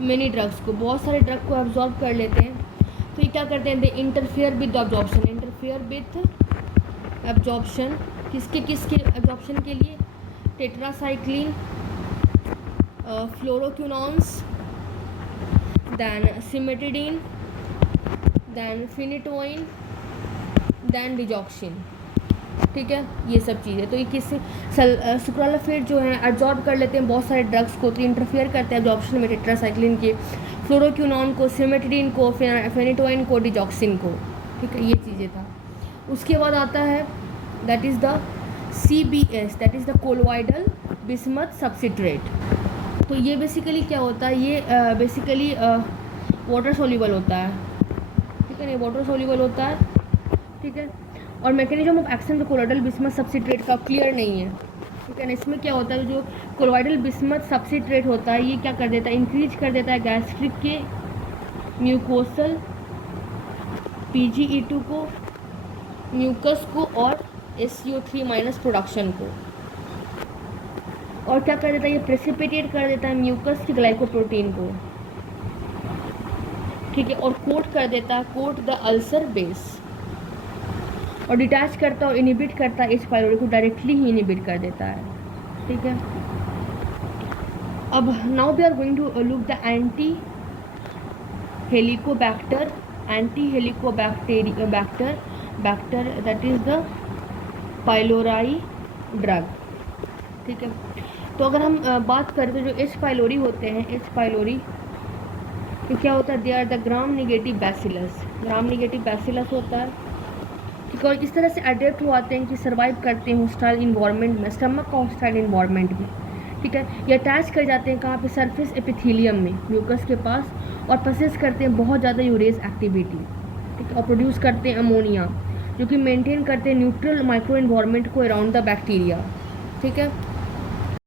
मेनी ड्रग्स को, बहुत सारे ड्रग को एब्जॉर्ब कर लेते हैं। तो ये क्या करते हैं, दे इंटरफेयर विद एब्जॉर्प्शन, किसके एब्जॉर्प्शन के लिए, tetracycline, fluoroquinolones, then cimetidine, then phenytoin, then digoxin, ठीक है, ये सब चीज़ें। तो ये किससे सुक्रालोफेट जो है एब्जॉर्ब कर लेते हैं बहुत सारे ड्रग्स को, तो इंटरफेयर करते हैं एब्जॉर्प्शन में टेट्रासाइक्लिन के, फ्लोरोक्विनोन को, सिमेटिडीन को, फेनिटोइन को, डिजॉक्सिन को, ठीक है, ये चीज़ें था। उसके बाद आता है that is the CBS, that is the colloidal bismuth subcitrate. तो ये बेसिकली क्या होता है, ये बेसिकली वाटर सोल्यूबल होता है, ठीक है ना, वाटर सोल्यूबल होता है, ठीक है। और मैकेनिज्म ऑफ एक्शन जो कोलोइडल बिस्मथ सब्सिट्रेट का क्लियर नहीं है, ठीक है ना। इसमें क्या होता है, जो कोलोइडल बिस्मथ सब्सिट्रेट होता है ये क्या कर देता है, इंक्रीज कर देता है गैस्ट्रिक के म्यूकोसल PGE2 को, म्यूकस को और SO3- प्रोडक्शन को। और क्या कर देता है, ये प्रेसिपिटेट कर देता है म्यूकस की ग्लाइकोप्रोटीन को, ठीक है। और कोट कर देता है, कोट द अल्सर बेस, और डिटैच करता है और इनिबिट करता है H. पाइलोरी को, डायरेक्टली ही इनिबिट कर देता है, ठीक है। अब now we are going to look the anti Helicobacter that is the pylori drug, ठीक है। तो अगर हम बात करें तो जो H. पाइलोरी होते हैं, H. पाइलोरी तो क्या होता है, they are the gram negative bacillus होता है, ठीक है। और इस तरह से अडेप्ट हो आते हैं कि सर्वाइव करते हैं हॉस्टाइल इन्वायरमेंट में, स्टमक का हॉस्टाइल इन्वायरमेंट में, ठीक है। ये अटैच कर जाते हैं कहाँ पे, सरफेस एपिथेलियम में, म्यूकस के पास, और प्रोसेस करते हैं बहुत ज़्यादा यूरेज एक्टिविटी, ठीक है। और प्रोड्यूस करते हैं अमोनिया जो कि मेंटेन करते हैं न्यूट्रल माइक्रो इन्वायरमेंट को अराउंड द बैक्टीरिया, ठीक है।